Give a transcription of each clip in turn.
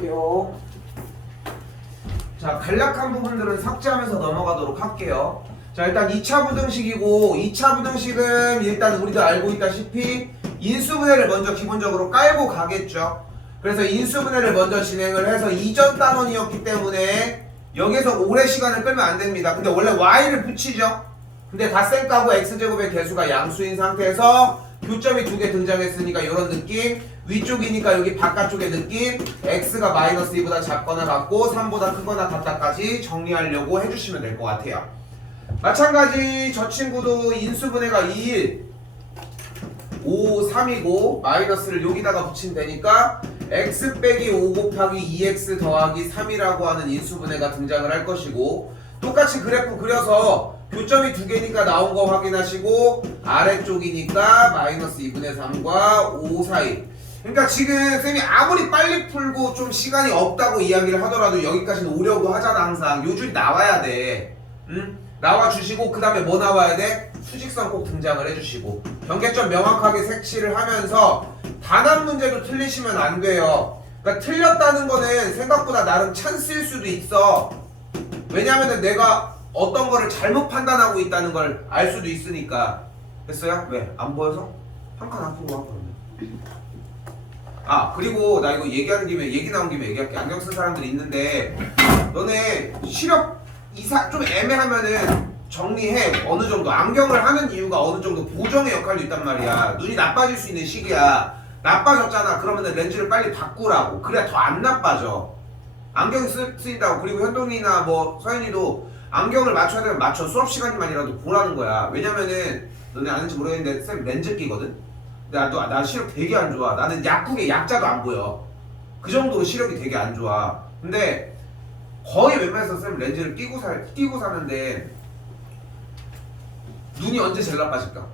볼게요. 자, 간략한 부분들은 삭제하면서 넘어가도록 할게요. 자, 일단 2차 부등식이고 2차 부등식은 일단 우리도 알고 있다시피 인수분해를 먼저 기본적으로 깔고 가겠죠. 그래서 인수분해를 먼저 진행을 해서 이전 단원이었기 때문에 여기서 오래 시간을 끌면 안 됩니다. 근데 원래 y를 붙이죠. 근데 닷셈가고 x제곱의 개수가 양수인 상태에서 교점이 두 개 등장했으니까 이런 느낌. 위쪽이니까 여기 바깥쪽의 느낌. x가 마이너스 2보다 작거나 같고 3보다 크거나 같다까지 정리하려고 해주시면 될 것 같아요. 마찬가지 저 친구도 인수분해가 2일 5, 3이고 마이너스를 여기다가 붙이면 되니까 x 빼기 5 곱하기 2x 더하기 3이라고 하는 인수분해가 등장을 할 것이고, 똑같이 그래프 그려서 교점이 두 개니까 나온 거 확인하시고 아래쪽이니까 마이너스 2분의 3과 5 사이. 그러니까 지금 쌤이 아무리 빨리 풀고 좀 시간이 없다고 이야기를 하더라도 여기까지는 오려고 하잖아. 항상 요 줄이 나와야 돼. 응? 나와주시고 그 다음에 뭐 나와야 돼? 수직선 꼭 등장을 해주시고 경계점 명확하게 색칠을 하면서 단 한 문제도 틀리시면 안 돼요. 그러니까 틀렸다는 거는 생각보다 나름 찬스일 수도 있어. 왜냐면은 내가 어떤 거를 잘못 판단하고 있다는 걸 알 수도 있으니까. 됐어요? 왜? 안 보여서? 한 칸 앞으로 와 그러면. 아, 그리고 나 이거 얘기하는 김에 얘기 나온 김에 얘기할게. 안경 쓴 사람들이 있는데 너네 시력 좀 애매하면은 정리해. 어느 정도 안경을 하는 이유가 어느 정도 보정의 역할도 있단 말이야. 눈이 나빠질 수 있는 시기야. 나빠졌잖아. 그러면은 렌즈를 빨리 바꾸라고. 그래야 더 안 나빠져. 안경이 쓰인다고. 그리고 현동이나 뭐 서현이도 안경을 맞춰야 되면 맞춰. 수업 시간만이라도 보라는 거야. 왜냐면은 너네 아는지 모르겠는데 쌤 렌즈 끼거든. 나 시력 되게 안 좋아. 나는 약국에 약자도 안 보여. 그 정도로 시력이 되게 안 좋아. 근데 거의 웬만해서 쌤 렌즈를 끼고 사는데 눈이 언제 제일 나빠질까?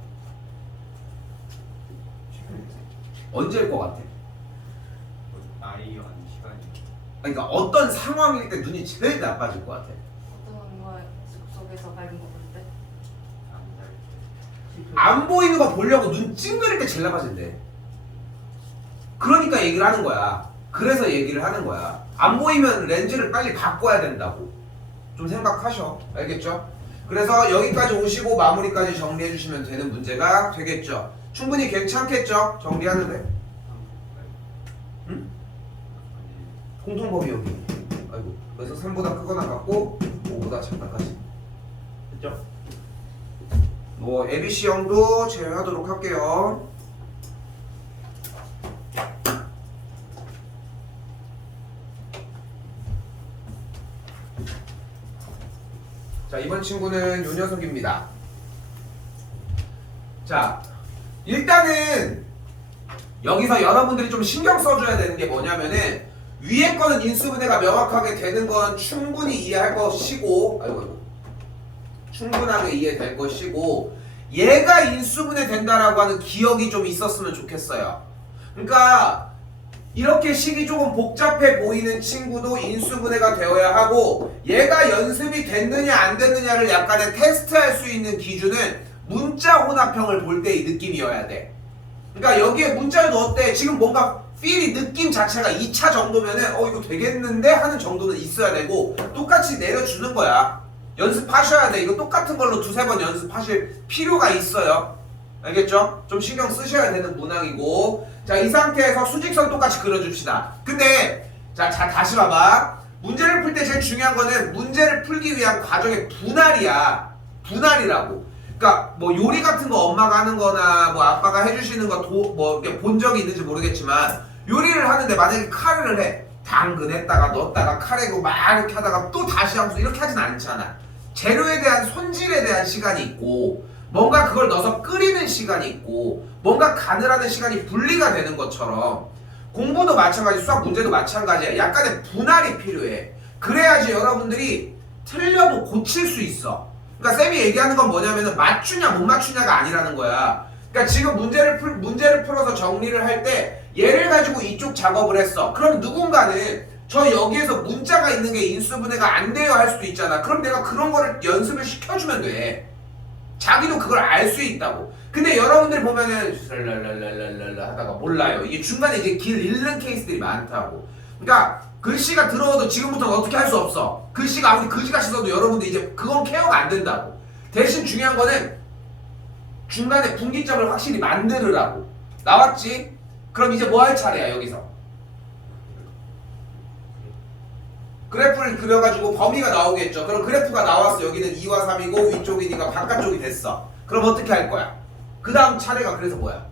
언제일 것 같아? 나이와 시간이. 그러니까 어떤 상황일 때 눈이 제일 나빠질 것 같아? 어떤 거 속에서 밝은 거 보는데? 안 보이는 거 보려고 눈 찡그릴 때 제일 나빠진대. 그러니까 얘기를 하는 거야. 그래서 얘기를 하는 거야. 안 보이면 렌즈를 빨리 바꿔야 된다고. 좀 생각하셔. 알겠죠? 그래서 여기까지 오시고 마무리까지 정리해 주시면 되는 문제가 되겠죠. 충분히 괜찮겠죠? 정리하는데? 응? 공통범위 여기. 아이고. 그래서 3보다 크거나 같고 5보다 작다까지. 됐죠? 뭐 ABC형도 제외하도록 할게요. 자, 이번 친구는 요 녀석입니다. 자, 일단은 여기서 여러분들이 좀 신경 써줘야 되는 게 뭐냐면은 위에 거는 인수분해가 명확하게 되는 건 충분히 이해할 것이고, 아이고, 충분하게 이해될 것이고, 얘가 인수분해 된다라고 하는 기억이 좀 있었으면 좋겠어요. 그러니까 이렇게 식이 조금 복잡해 보이는 친구도 인수분해가 되어야 하고, 얘가 연습이 됐느냐 안 됐느냐를 약간의 테스트할 수 있는 기준은 문자 혼합형을 볼 때의 느낌이어야 돼. 그러니까 여기에 문자를 넣었대. 지금 뭔가 필이 느낌 자체가 2차 정도면은 이거 되겠는데 하는 정도는 있어야 되고, 똑같이 내려주는 거야. 연습하셔야 돼. 이거 똑같은 걸로 두세 번 연습하실 필요가 있어요. 알겠죠? 좀 신경 쓰셔야 되는 문항이고, 자, 이 상태에서 수직선 똑같이 그려줍시다. 근데 자 다시 봐봐. 문제를 풀 때 제일 중요한 거는 문제를 풀기 위한 과정의 분할이야. 분할이라고. 그러니까 뭐 요리 같은 거 엄마가 하는 거나 뭐 아빠가 해주시는 거 뭐 이렇게 본 적이 있는지 모르겠지만, 요리를 하는데 만약에 카레를 해. 당근했다가 넣었다가 카레고 막 이렇게 하다가 또 다시 하면서 이렇게 하진 않잖아. 재료에 대한 손질에 대한 시간이 있고, 뭔가 그걸 넣어서 끓이는 시간이 있고, 뭔가 간을 하는 시간이 분리가 되는 것처럼 공부도 마찬가지, 수학 문제도 마찬가지야. 약간의 분할이 필요해. 그래야지 여러분들이 틀려도 고칠 수 있어. 그러니까 쌤이 얘기하는 건 뭐냐면은 맞추냐 못 맞추냐가 아니라는 거야. 그러니까 지금 문제를 풀어서 정리를 할 때 얘를 가지고 이쪽 작업을 했어. 그럼 누군가는 저 여기에서 문자가 있는 게 인수분해가 안 돼요 할 수도 있잖아. 그럼 내가 그런 거를 연습을 시켜주면 돼. 자기도 그걸 알 수 있다고. 근데 여러분들 보면은 랄랄랄랄랄라 하다가 몰라요. 이게 중간에 이제 길 잃는 케이스들이 많다고. 그러니까 글씨가 들어와도 지금부터는 어떻게 할 수 없어. 글씨가 아무리 그지같이 써도 여러분들 이제 그건 케어가 안 된다고. 대신 중요한 거는 중간에 분기점을 확실히 만들으라고. 나왔지? 그럼 이제 뭐 할 차례야 여기서? 그래프를 그려가지고 범위가 나오겠죠. 그럼 그래프가 나왔어. 여기는 2와 3이고 위쪽이니까 바깥쪽이 됐어. 그럼 어떻게 할 거야? 그 다음 차례가 그래서 뭐야?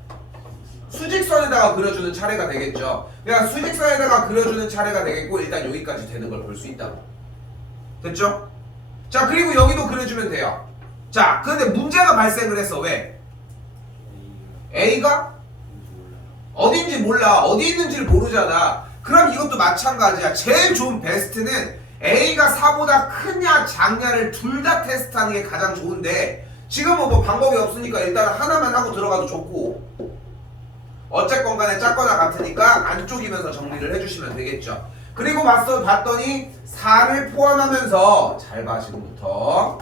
수직선에다가 그려주는 차례가 되겠죠. 그러니까 수직선에다가 그려주는 차례가 되겠고 일단 여기까지 되는 걸 볼 수 있다고. 됐죠? 자 그리고 여기도 그려주면 돼요. 자 근데 문제가 발생을 했어. 왜? A가 어딘지 몰라. 어디 있는지를 모르잖아. 그럼 이것도 마찬가지야. 제일 좋은 베스트는 A가 4보다 크냐 작냐를 둘 다 테스트하는 게 가장 좋은데 지금은 뭐 방법이 없으니까 일단 하나만 하고 들어가도 좋고 어쨌건 간에 작거나 같으니까 안쪽이면서 정리를 해주시면 되겠죠. 그리고 봤더니 4를 포함하면서 잘 봐 지금부터.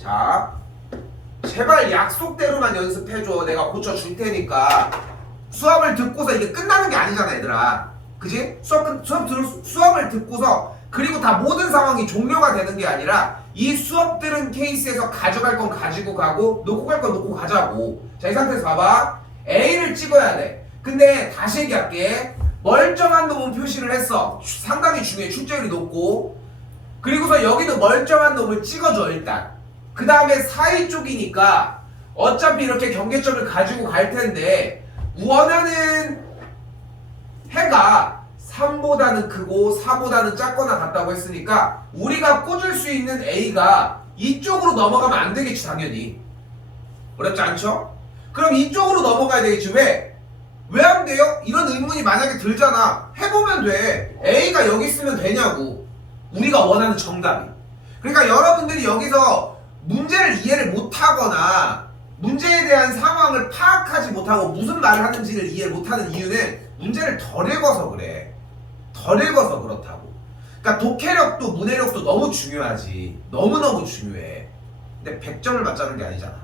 자 제발 약속대로만 연습해줘. 내가 고쳐줄 테니까. 수업을 듣고서 이게 끝나는 게 아니잖아 얘들아. 그지? 수업을 듣고서 그리고 다 모든 상황이 종료가 되는 게 아니라 이 수업 들은 케이스에서 가져갈 건 가지고 가고 놓고 갈 건 놓고 가자고. 자 이 상태에서 봐봐. A를 찍어야 돼. 근데 다시 얘기할게. 멀쩡한 놈은 표시를 했어. 상당히 중요해. 출제율이 높고. 그리고서 여기도 멀쩡한 놈을 찍어줘 일단. 그 다음에 사이 쪽이니까 어차피 이렇게 경계점을 가지고 갈 텐데 원하는 해가 3보다는 크고 4보다는 작거나 같다고 했으니까 우리가 꽂을 수 있는 A가 이쪽으로 넘어가면 안 되겠지 당연히. 어렵지 않죠? 그럼 이쪽으로 넘어가야 되겠지. 왜? 왜 안 돼요? 이런 의문이 만약에 들잖아. 해보면 돼. A가 여기 있으면 되냐고. 우리가 원하는 정답이. 그러니까 여러분들이 여기서 문제를 이해를 못하거나 문제에 대한 상황을 파악하지 못하고 무슨 말을 하는지를 이해 못하는 이유는 문제를 덜 읽어서 그래. 덜 읽어서 그렇다고. 그러니까 독해력도 문해력도 너무 중요하지. 너무너무 중요해. 근데 100점을 맞자는 게 아니잖아.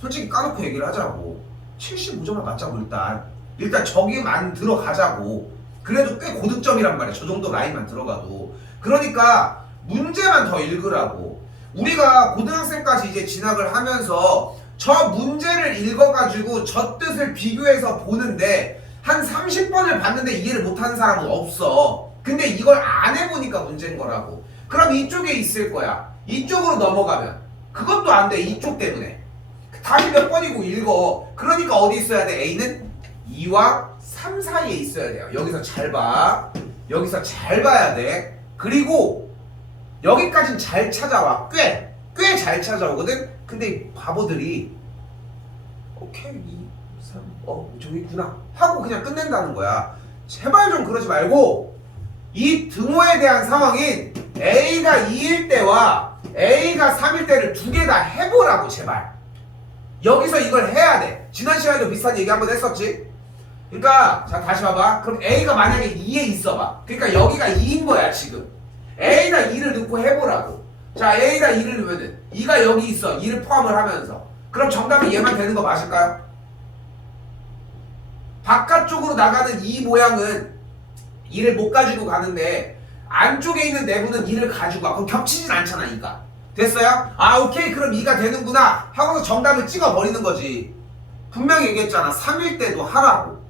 솔직히 까놓고 얘기를 하자고. 75점을 맞자고 일단 저기만 들어가자고. 그래도 꽤 고득점이란 말이야. 저 정도 라인만 들어가도. 그러니까 문제만 더 읽으라고. 우리가 고등학생까지 이제 진학을 하면서 저 문제를 읽어가지고 저 뜻을 비교해서 보는데 한 30번을 봤는데 이해를 못하는 사람은 없어. 근데 이걸 안 해보니까 문제인 거라고. 그럼 이쪽에 있을 거야. 이쪽으로 넘어가면 그것도 안 돼. 이쪽 때문에. 다시 몇 번이고 읽어. 그러니까 어디 있어야 돼? A는 2와 3 사이에 있어야 돼요. 여기서 잘 봐. 여기서 잘 봐야 돼. 그리고 여기까진 잘 찾아와. 꽤 잘 찾아오거든? 근데 이 바보들이 오케이 2, 3 저기 있구나 하고 그냥 끝낸다는 거야. 제발 좀 그러지 말고 이 등호에 대한 상황인 A가 2일 때와 A가 3일 때를 두 개 다 해보라고. 제발 여기서 이걸 해야 돼. 지난 시간에도 비슷한 얘기 한번 했었지. 그러니까 자 다시 봐봐. 그럼 A가 만약에 2에 있어봐. 그러니까 여기가 2인 거야 지금. A나 2를 넣고 해보라고. 자 A나 2를 넣으면은 2가 여기 있어. 2를 포함을 하면서. 그럼 정답이 얘만 되는 거 맞을까요? 바깥쪽으로 나가는 이 모양은 2를 못 가지고 가는데 안쪽에 있는 내부는 2를 가지고 가. 그럼 겹치진 않잖아 2가. 됐어요? 아 오케이 그럼 2가 되는구나 하고서 정답을 찍어버리는 거지. 분명히 얘기했잖아. 3일 때도 하라고.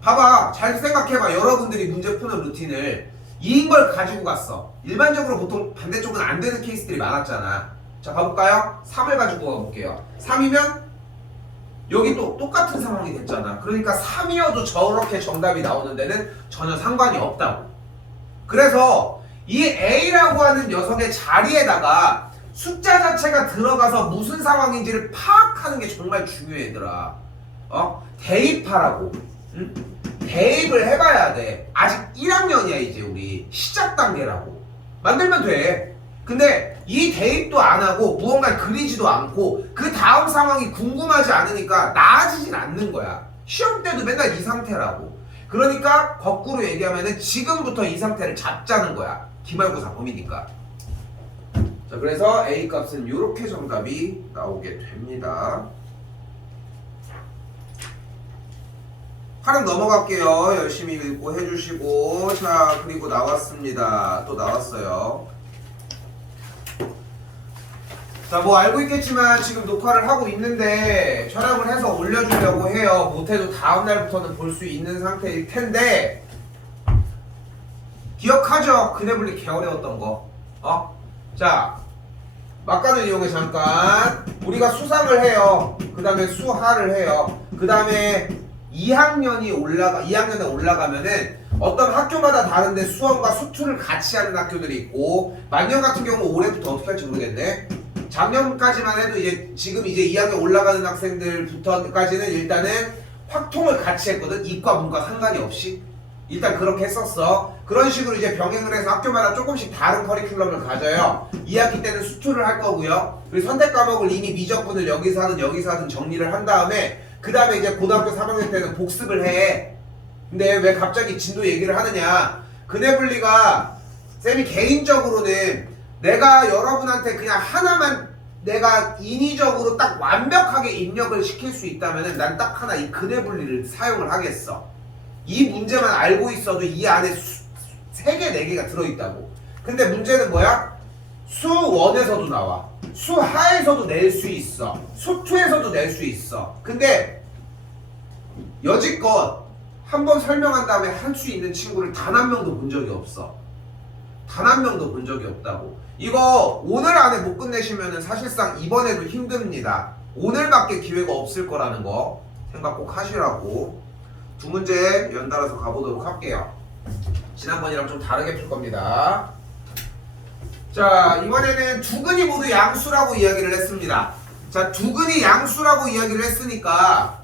봐봐 잘 생각해봐. 여러분들이 문제 푸는 루틴을 2인 걸 가지고 갔어. 일반적으로 보통 반대쪽은 안 되는 케이스들이 많았잖아. 자 봐볼까요? 3을 가지고 가볼게요. 3이면 여기 또 똑같은 상황이 됐잖아. 그러니까 3이어도 저렇게 정답이 나오는 데는 전혀 상관이 없다고. 그래서 이 A라고 하는 녀석의 자리에다가 숫자 자체가 들어가서 무슨 상황인지를 파악하는 게 정말 중요해 얘들아. 대입하라고. 응? 대입을 해봐야 돼. 아직 1학년이야 이제 우리. 시작 단계라고. 만들면 돼. 근데 이 대입도 안 하고 무언가를 그리지도 않고 그 다음 상황이 궁금하지 않으니까 나아지진 않는 거야. 시험 때도 맨날 이 상태라고. 그러니까 거꾸로 얘기하면은 지금부터 이 상태를 잡자는 거야. 기말고사 범위니까. 자 그래서 A 값은 이렇게 정답이 나오게 됩니다. 활용 넘어갈게요. 열심히 읽고 해주시고. 자, 그리고 나왔습니다. 또 나왔어요. 자, 뭐 알고 있겠지만 지금 녹화를 하고 있는데 촬영을 해서 올려주려고 해요. 못해도 다음날부터는 볼 수 있는 상태일 텐데 기억하죠? 그네블리 개 어려웠던 거. 자, 막간을 이용해 잠깐 우리가 수상을 해요. 그 다음에 수하를 해요. 그 다음에 2학년에 올라가면은 어떤 학교마다 다른데 수원과 수투를 같이 하는 학교들이 있고, 만년 같은 경우 올해부터 어떻게 할지 모르겠네. 작년까지만 해도 지금 2학년 올라가는 학생들부터까지는 일단은 확통을 같이 했거든. 이과 문과 상관이 없이 일단 그렇게 했었어. 그런 식으로 이제 병행을 해서 학교마다 조금씩 다른 커리큘럼을 가져요. 2학기 때는 수투를 할 거고요. 그리고 선택 과목을 이미 미적분을 여기서 하든 정리를 한 다음에 그 다음에 이제 고등학교 3학년 때는 복습을 해. 근데 왜 갑자기 진도 얘기를 하느냐? 그네블리가 쌤이 개인적으로는 내가 여러분한테 그냥 하나만 내가 인위적으로 딱 완벽하게 입력을 시킬 수 있다면은 난 딱 하나 이 그네블리를 사용을 하겠어. 이 문제만 알고 있어도 이 안에 3개, 4개가 들어있다고. 근데 문제는 뭐야? 수1에서도 나와. 수하에서도 낼 수 있어. 수2에서도 낼 수 있어. 근데 여지껏 한번 설명한 다음에 할 수 있는 친구를 단 한 명도 본 적이 없어. 단 한 명도 본 적이 없다고. 이거 오늘 안에 못 끝내시면은 사실상 이번에도 힘듭니다. 오늘밖에 기회가 없을 거라는 거 생각 꼭 하시라고. 2문제 연달아서 가보도록 할게요. 지난번이랑 좀 다르게 풀 겁니다. 자, 이번에는 두근이 모두 양수라고 이야기를 했습니다. 자, 두근이 양수라고 이야기를 했으니까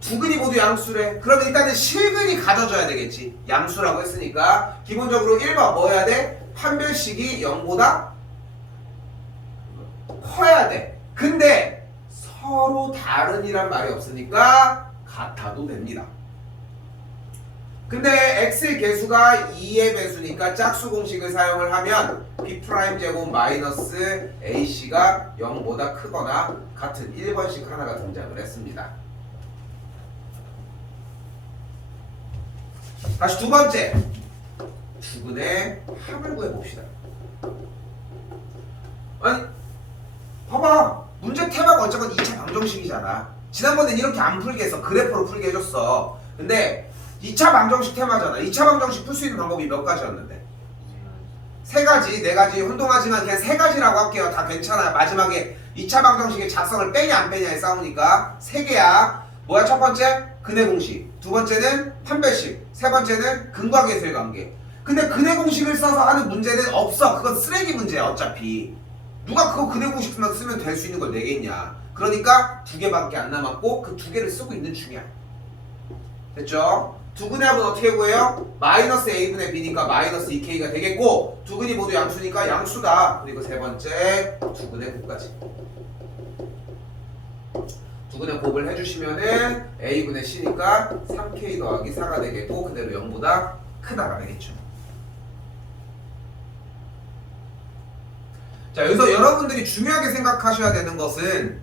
두근이 모두 양수래. 그럼 일단은 실근이 가져져야 되겠지. 양수라고 했으니까 기본적으로 1번 뭐 해야 돼? 판별식이 0보다 커야 돼. 근데 서로 다른이란 말이 없으니까 같아도 됩니다. 근데 x의 개수가 2의 배수니까 짝수 공식을 사용을 하면 b'제곱 마이너스 ac가 0보다 크거나 같은 1번씩 하나가 등장을 했습니다. 다시 2번째, 두근의 합을 구해봅시다. 아니 봐봐, 문제 테마가 어쨌건 2차 방정식이잖아. 지난번엔 이렇게 안 풀게 해서 그래프로 풀게 해줬어. 근데 2차 방정식 테마잖아. 2차 방정식 풀 수 있는 방법이 몇 가지였는데? 3가지, 4가지, 혼동하지만 그냥 3가지라고 할게요. 다 괜찮아요. 마지막에 2차 방정식의 작성을 빼냐 안 빼냐에 싸우니까 3개야. 뭐야? 첫 번째 근해 공식, 두 번째는 판별식, 세 번째는 근과 계수의 관계. 근데 근해 공식을 써서 하는 문제는 없어. 그건 쓰레기 문제야 어차피. 누가 그거 근해 공식만 쓰면 될 수 있는 걸 내겠냐. 그러니까 2개밖에 안 남았고 그 2개를 쓰고 있는 중이야. 됐죠? 두근의 합은 어떻게 구해요? 마이너스 a분의 b니까 마이너스 2k가 되겠고, 두근이 모두 양수니까 양수다. 그리고 세 번째 두근의 곱까지. 두근의 곱을 해주시면은 a분의 c니까 3k 더하기 4가 되겠고, 그대로 0보다 크다가 되겠죠. 자, 여기서 여러분들이 중요하게 생각하셔야 되는 것은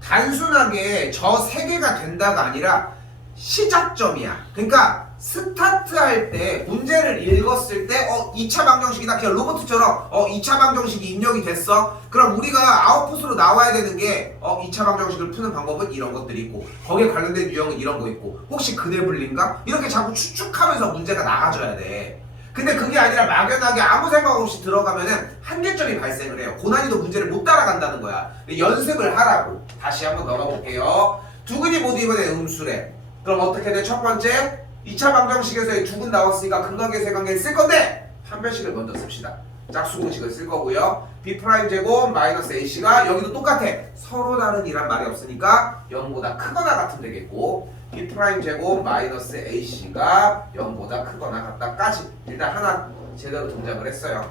단순하게 저 3개가 된다가 아니라 시작점이야. 그러니까 스타트할 때 문제를 읽었을 때 2차 방정식이다. 그냥 로봇처럼 2차 방정식이 입력이 됐어. 그럼 우리가 아웃풋으로 나와야 되는 게 2차 방정식을 푸는 방법은 이런 것들이 있고, 거기에 관련된 유형은 이런 거 있고, 혹시 그네블린가? 이렇게 자꾸 추측하면서 문제가 나가줘야 돼. 근데 그게 아니라 막연하게 아무 생각 없이 들어가면은 한계점이 발생을 해요. 고난이도 문제를 못 따라간다는 거야. 연습을 하라고. 다시 한번 넘어볼게요. 두근이 모두 이번에 음수래. 그럼 어떻게 돼? 첫 번째, 2차 방정식에서의 두근 나왔으니까 근각계수의 관계를 쓸 건데 판별식을 먼저 씁시다. 짝수 공식을 쓸 거고요. b'제곱 마이너스 ac가 여기도 똑같아. 서로 다른 이란 말이 없으니까 0보다 크거나 같으면 되겠고, b'제곱 마이너스 ac가 0보다 크거나 같다까지 일단 하나 제대로 동작을 했어요.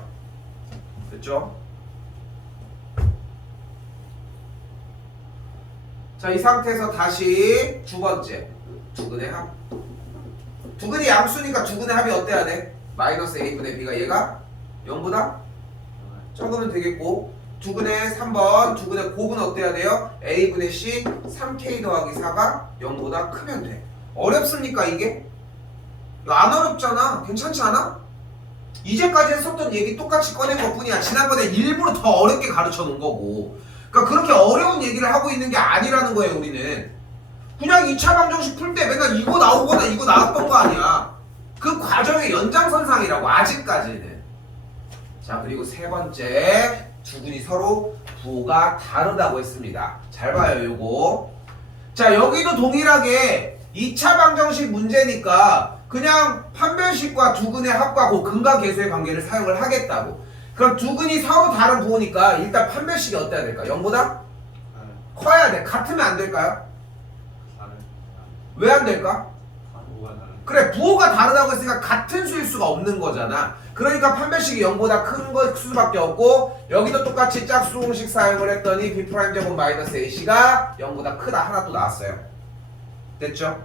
됐죠? 자, 이 상태에서 다시 두 번째 두근의 합. 두근이 양수니까 두근의 합이 어때야 돼? 마이너스 a분의 b가 얘가 0보다 적으면 되겠고, 두근의 3번 두근의 곱은 어때야 돼요? a분의 c 3k 더하기 4가 0보다 크면 돼. 어렵습니까 이게? 안 어렵잖아. 괜찮지 않아? 이제까지 했었던 얘기 똑같이 꺼낸 것뿐이야. 지난번에 일부러 더 어렵게 가르쳐 놓은 거고. 그러니까 그렇게 어려운 얘기를 하고 있는 게 아니라는 거예요 우리는. 그냥 2차 방정식 풀 때 맨날 이거 나오거나 이거 나왔던 거 아니야. 그 과정의 연장선상이라고 아직까지는. 자 그리고 세 번째, 두근이 서로 부호가 다르다고 했습니다. 잘 봐요 요거. 자 여기도 동일하게 2차 방정식 문제니까 그냥 판별식과 두근의 합과 그 근과 계수의 관계를 사용을 하겠다고. 그럼 두근이 서로 다른 부호니까 일단 판별식이 어때야 될까? 0보다 커야 돼. 같으면 안 될까요? 왜 안 될까? 그래 부호가 다르다고 했으니까 같은 수일 수가 없는 거잖아. 그러니까 판별식이 0보다 큰 거 수밖에 없고, 여기도 똑같이 짝수공식 사용을 했더니 B'제곱 마이너스 AC가 0보다 크다 하나 또 나왔어요. 됐죠?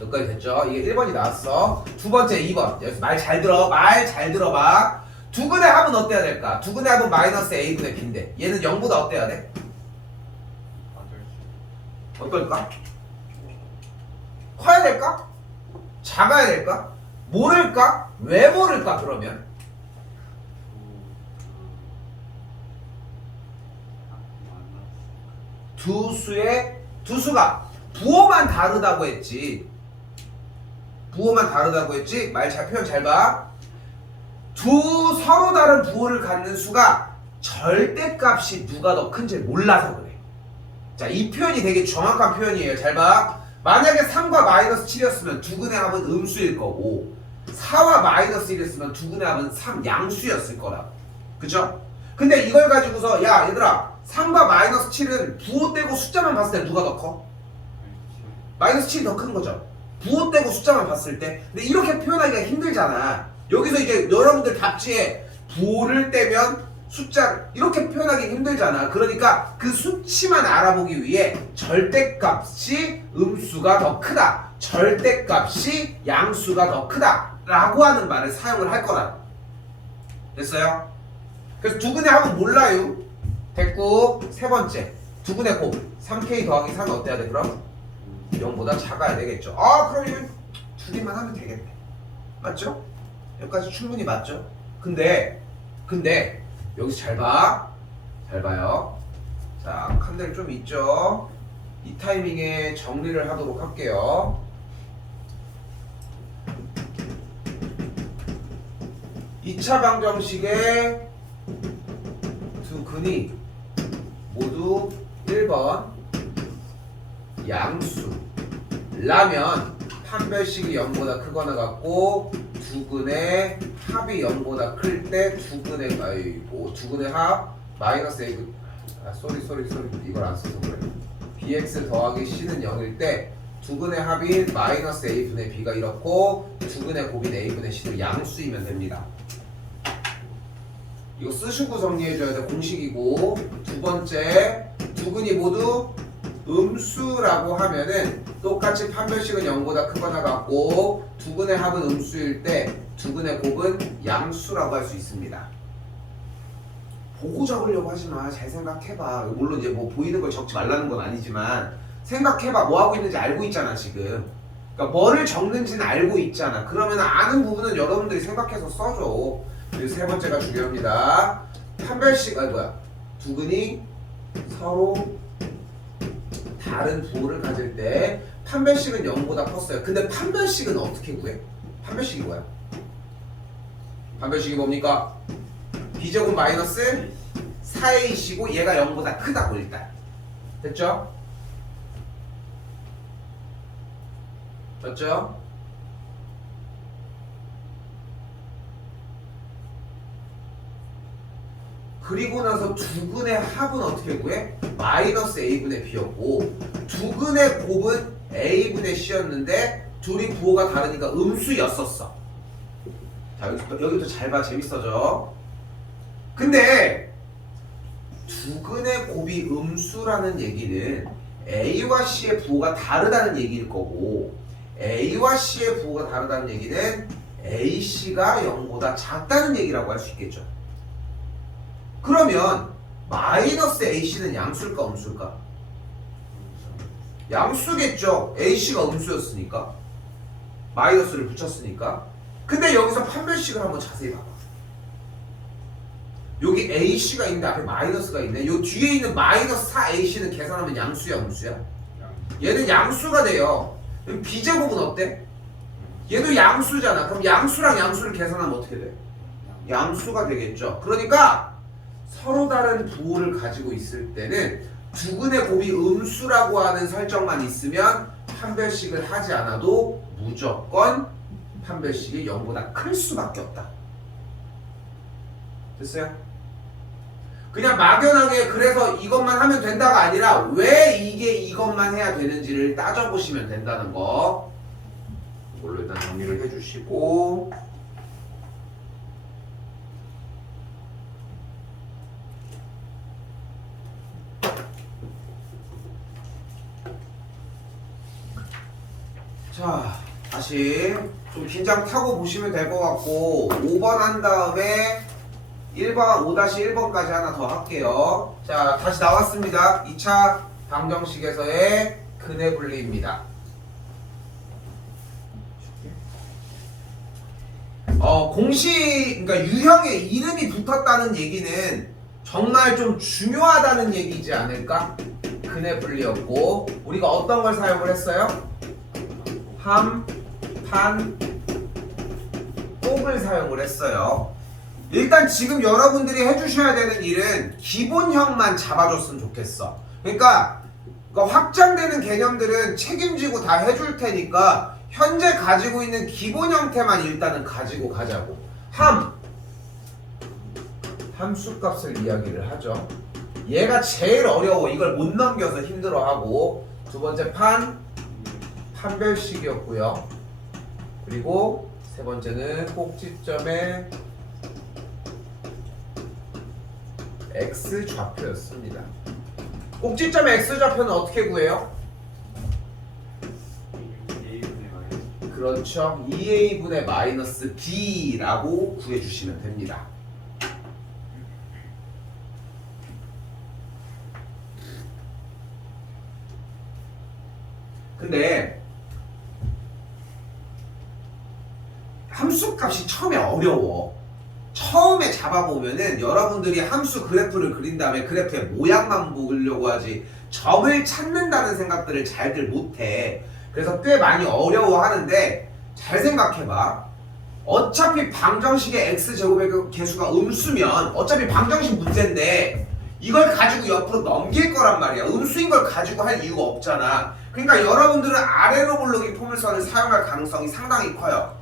여기까지 됐죠? 이게 1번이 나왔어. 두 번째 2번. 여기서 말 잘 들어. 말 잘 들어봐. 두근의 합은 어때야 될까? 두근의 합은 마이너스 A분의 B인데 얘는 0보다 어때야 돼? 어떨까? 커야 될까? 작아야 될까? 모를까? 왜 모를까 그러면? 두 수가 부호만 다르다고 했지. 부호만 다르다고 했지. 말 잘 표현 잘 봐. 두 서로 다른 부호를 갖는 수가 절대값이 누가 더 큰지 몰라서 그래. 자, 이 표현이 되게 정확한 표현이에요. 잘 봐. 만약에 3과 마이너스 7이었으면 두근의 합은 음수일 거고, 4와 마이너스 1이었으면 두근의 합은 3 양수였을 거라. 그죠? 근데 이걸 가지고서 야 얘들아 3과 마이너스 7은 부호 떼고 숫자만 봤을 때 누가 더 커? 마이너스 7이 더 큰 거죠. 부호 떼고 숫자만 봤을 때. 근데 이렇게 표현하기가 힘들잖아. 여기서 이제 여러분들 답지에 부호를 떼면 숫자 이렇게 표현하기 힘들잖아. 그러니까 그 수치만 알아보기 위해 절대값이 음수가 더 크다, 절대값이 양수가 더 크다 라고 하는 말을 사용을 할 거다. 됐어요? 그래서 두근의 합은 몰라요. 됐고, 세 번째 두근의 곱 3K 더하기 3은 어때야 돼 그럼? 0보다 작아야 되겠죠. 아 그럼 이거 두 개만 하면 되겠네. 맞죠? 여기까지 충분히 맞죠? 근데 여기서 잘 봐. 잘 봐요. 자, 칸들 좀 있죠? 이 타이밍에 정리를 하도록 할게요. 이 차 방정식의 두 근이 모두 1번 양수라면 판별식이 0보다 크거나 같고, 두 근의 합이 0보다 클 때 두 근의 합 마이너스 A 쏘리 이걸 안 써서 그래. bx 더하기 c는 0일 때 두 근의 합이 마이너스 a분의 b가 이렇고, 두 근의 곱인 a분의 c는 양수이면 됩니다. 이거 쓰시고 정리해줘야 돼. 공식이고. 두 번째 두 근이 모두 음수라고 하면은 똑같이 판별식은 0보다 크거나 같고, 두 근의 합은 음수일 때 두 근의 곱은 양수라고 할 수 있습니다. 보고 적으려고 하지 마. 잘 생각해봐. 물론 이제 뭐 보이는 걸 적지 말라는 건 아니지만 생각해봐. 뭐 하고 있는지 알고 있잖아 지금. 그러니까 뭐를 적는지는 알고 있잖아. 그러면 아는 부분은 여러분들이 생각해서 써줘. 그리고 세 번째가 중요합니다. 판별식 두 근이 서로 다른 부호를 가질 때 판별식은 0보다 컸어요. 근데 판별식은 어떻게 구해? 판별식이 뭐야? 판별식이 뭡니까? b제곱 마이너스 4ac이고 얘가 0보다 크다고 일단. 됐죠? 됐죠? 그리고 나서 두 근의 합은 어떻게 구해? 마이너스 a분의 b였고, 두 근의 곱은 a분의 c였는데 둘이 부호가 다르니까 음수였었어. 자 여기부터 잘 봐. 재밌어져. 근데 두 근의 곱이 음수라는 얘기는 a와 c의 부호가 다르다는 얘기일 거고, a와 c의 부호가 다르다는 얘기는 ac가 0보다 작다는 얘기라고 할 수 있겠죠. 그러면 마이너스 ac는 양수일까 음수일까? 양수겠죠. A씨가 음수였으니까. 마이너스를 붙였으니까. 근데 여기서 판별식을 한번 자세히 봐봐. 여기 A씨가 있는데 앞에 마이너스가 있네. 요 뒤에 있는 마이너스 4A씨는 계산하면 양수야, 음수야? 얘는 양수가 돼요. 그럼 B제곱은 어때? 얘도 양수잖아. 그럼 양수랑 양수를 계산하면 어떻게 돼? 양수가 되겠죠. 그러니까 서로 다른 부호를 가지고 있을 때는 두근의 곱이 음수라고 하는 설정만 있으면 판별식을 하지 않아도 무조건 판별식이 0보다 클 수밖에 없다. 됐어요? 그냥 막연하게 그래서 이것만 하면 된다가 아니라 왜 이게 이것만 해야 되는지를 따져보시면 된다는 거. 이걸로 일단 정리를 해주시고, 자, 다시 좀 긴장 타고 보시면 될 것 같고 5번 한 다음에 1번 5-1번까지 하나 더 할게요. 자, 다시 나왔습니다. 2차 방정식에서의 근의 분리입니다. 공식, 그러니까 유형에 이름이 붙었다는 얘기는 정말 좀 중요하다는 얘기지 않을까? 근의 분리였고, 우리가 어떤 걸 사용을 했어요? 함, 판, 꼭을 사용을 했어요. 일단 지금 여러분들이 해주셔야 되는 일은 기본형만 잡아줬으면 좋겠어. 그러니까 확장되는 개념들은 책임지고 다 해줄 테니까 현재 가지고 있는 기본 형태만 일단은 가지고 가자고. 함수값을 이야기를 하죠. 얘가 제일 어려워. 이걸 못 넘겨서 힘들어하고. 두 번째 판별식이었고요. 그리고 세 번째는 꼭지점의 x좌표였습니다. 꼭지점의 x좌표는 어떻게 구해요? 그렇죠. 2a분의 마이너스 b라고 구해주시면 됩니다. 근데 함수값이 처음에 어려워. 처음에 잡아보면은 여러분들이 함수 그래프를 그린 다음에 그래프의 모양만 보려고 하지 점을 찾는다는 생각들을 잘들 못해. 그래서 꽤 많이 어려워하는데 잘 생각해봐. 어차피 방정식의 x제곱의 개수가 음수면 어차피 방정식 문제인데 이걸 가지고 옆으로 넘길 거란 말이야. 음수인 걸 가지고 할 이유가 없잖아. 그러니까 여러분들은 아래로 볼록이 포물선을 사용할 가능성이 상당히 커요.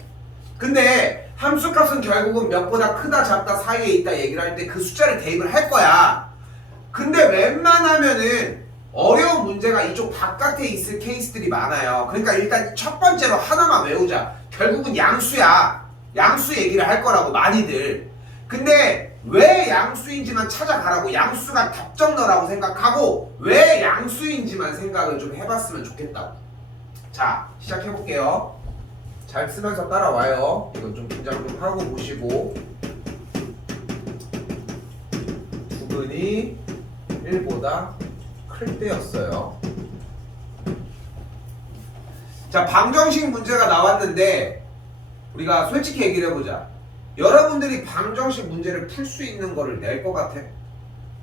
근데 함수값은 결국은 몇보다 크다 작다 사이에 있다 얘기를 할 때 그 숫자를 대입을 할 거야. 근데 웬만하면은 어려운 문제가 이쪽 바깥에 있을 케이스들이 많아요. 그러니까 일단 첫 번째로 하나만 외우자. 결국은 양수야. 양수 얘기를 할 거라고 많이들. 근데 왜 양수인지만 찾아가라고. 양수가 답정너라고 생각하고 왜 양수인지만 생각을 좀 해봤으면 좋겠다고. 자, 시작해볼게요. 잘 쓰면서 따라와요. 이건 좀 긴장 좀 하고 보시고. 두근이 1보다 클 때였어요. 자, 방정식 문제가 나왔는데 우리가 솔직히 얘기를 해보자. 여러분들이 방정식 문제를 풀 수 있는 거를 낼 것 같아?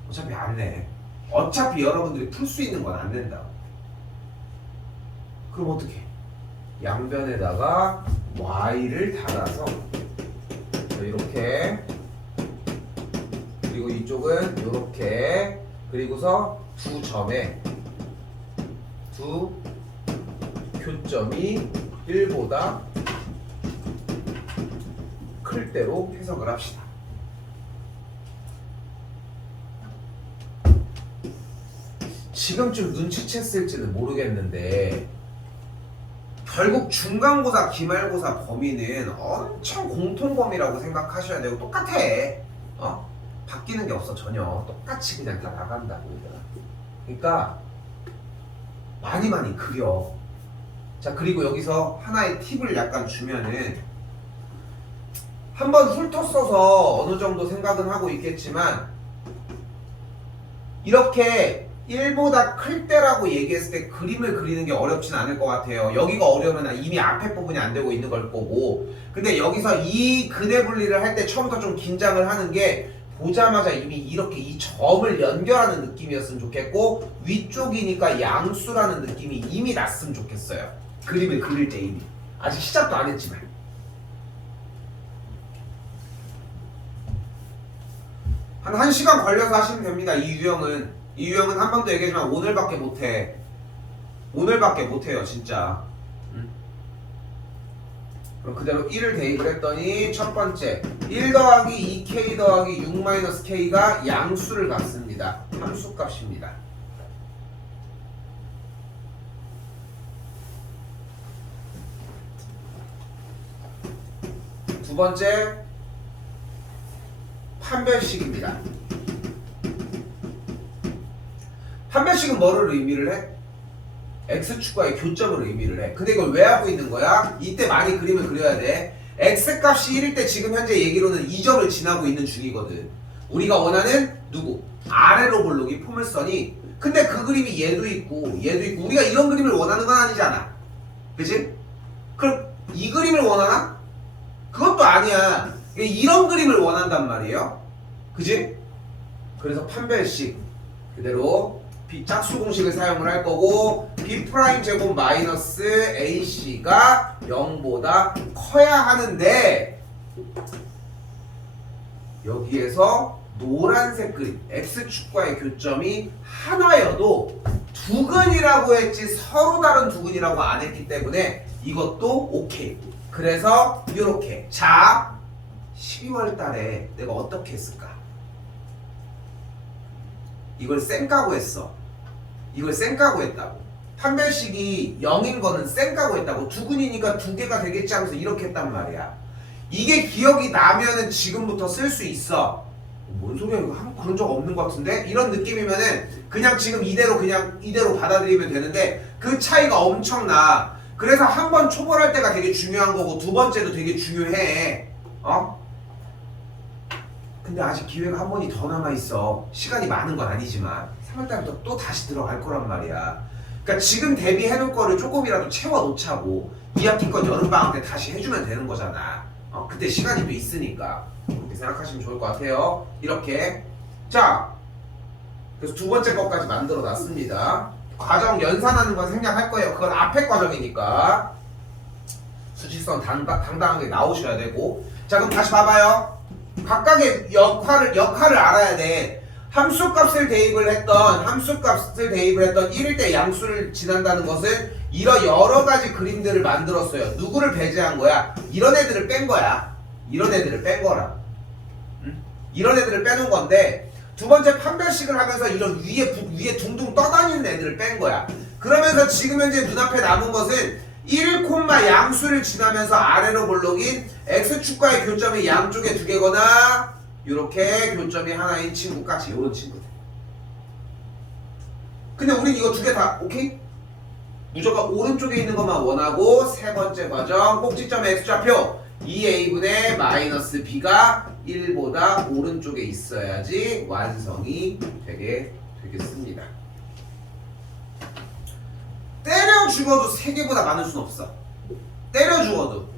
어차피 안 내. 어차피 여러분들이 풀 수 있는 건 안 낸다. 그럼 어떻게? 양변에다가 y를 달아서 이렇게, 그리고 이쪽은 이렇게, 그리고서 두 점에 두 교점이 1보다 클 때로 해석을 합시다. 지금쯤 눈치챘을지는 모르겠는데 결국 중간고사, 기말고사 범위는 엄청 공통범위라고 생각하셔야 되고 똑같아. 바뀌는 게 없어. 전혀 똑같이 그냥 다 나간다고. 그러니까 많이 그려. 자, 그리고 여기서 하나의 팁을 약간 주면은, 한번 훑었어서 어느 정도 생각은 하고 있겠지만 이렇게 1보다 클 때라고 얘기했을 때 그림을 그리는 게 어렵진 않을 것 같아요. 여기가 어려우면 이미 앞에 부분이 안 되고 있는 걸 거고. 근데 여기서 이 근해 분리를 할 때 처음부터 좀 긴장을 하는 게 보자마자 이미 이렇게 이 점을 연결하는 느낌이었으면 좋겠고 위쪽이니까 양수라는 느낌이 이미 났으면 좋겠어요. 그림을 그릴 때 이미. 아직 시작도 안 했지만. 한 1시간 걸려서 하시면 됩니다. 이 유형은 한 번 더 얘기하지만 오늘밖에 못해. 오늘밖에 못해요 진짜. 그럼 그대로 1을 대입을 했더니 첫 번째 1 더하기 2k 더하기 6 마이너스 k가 양수를 갖습니다. 함수값입니다. 두 번째 판별식입니다. 판별식은 뭐를 의미를 해? x축과의 교점을 의미를 해. 근데 이걸 왜 하고 있는 거야? 이때 많이 그림을 그려야 돼. x값이 1일 때 지금 현재 얘기로는 2점을 지나고 있는 중이거든. 우리가 원하는 누구? 아래로 볼록이 포물선이. 근데 그 그림이 얘도 있고 우리가 이런 그림을 원하는 건 아니잖아. 그치? 그럼 이 그림을 원하나? 그것도 아니야. 이런 그림을 원한단 말이에요. 그치? 그래서 판별식 그대로 짝수 공식을 사용을 할 거고 b' 제곱 마이너스 ac가 0보다 커야 하는데 여기에서 노란색 그림 x축과의 교점이 하나여도 두 근이라고 했지 서로 다른 두 근이라고 안 했기 때문에 이것도 오케이. 그래서 이렇게 자 12월 달에 내가 어떻게 했을까? 이걸 쌩까고 했어. 이걸 쌩까고 했다고. 판별식이 0인 거는 쌩까고 했다고. 두 근이니까 두 개가 되겠지 하면서 이렇게 했단 말이야. 이게 기억이 나면은 지금부터 쓸 수 있어. 뭔 소리야 이거 한 그런 적 없는 것 같은데? 이런 느낌이면은 그냥 지금 이대로 받아들이면 되는데 그 차이가 엄청나. 그래서 한 번 초벌할 때가 되게 중요한 거고 두 번째도 되게 중요해. 근데 아직 기회가 한 번이 더 남아있어. 시간이 많은 건 아니지만 3월달부터 또 다시 들어갈 거란 말이야. 그러니까 지금 대비해놓을 거를 조금이라도 채워놓자고 2학기권 여름방학 때 다시 해주면 되는 거잖아. 그때 시간이 또 있으니까 그렇게 생각하시면 좋을 것 같아요. 이렇게 자 그래서 두 번째 것까지 만들어 놨습니다. 과정 연산하는 건 생략할 거예요. 그건 앞에 과정이니까 수직선 당당하게 나오셔야 되고. 자 그럼 다시 봐봐요. 각각의 역할을 알아야 돼. 함수값을 대입을 했던 1일 때 양수를 지난다는 것은 이런 여러 가지 그림들을 만들었어요. 누구를 배제한 거야? 이런 애들을 뺀 거야. 이런 애들을 뺀 거라. 이런 애들을 빼놓은 건데 두 번째 판별식을 하면서 이런 위에 둥둥 떠다니는 애들을 뺀 거야. 그러면서 지금 현재 눈앞에 남은 것은 1, 양수를 지나면서 아래로 볼록인 x축과의 교점이 양쪽에 두 개거나 이렇게 교점이 하나인 친구까지 이런 친구들. 근데 우린 이거 두 개 다 오케이? 무조건 오른쪽에 있는 것만 원하고 세 번째 과정 꼭지점의 x좌표 2a분의 마이너스 b가 1보다 오른쪽에 있어야지 완성이 되겠습니다. 때려 죽어도 3개보다 많을 순 없어. 때려 죽어도.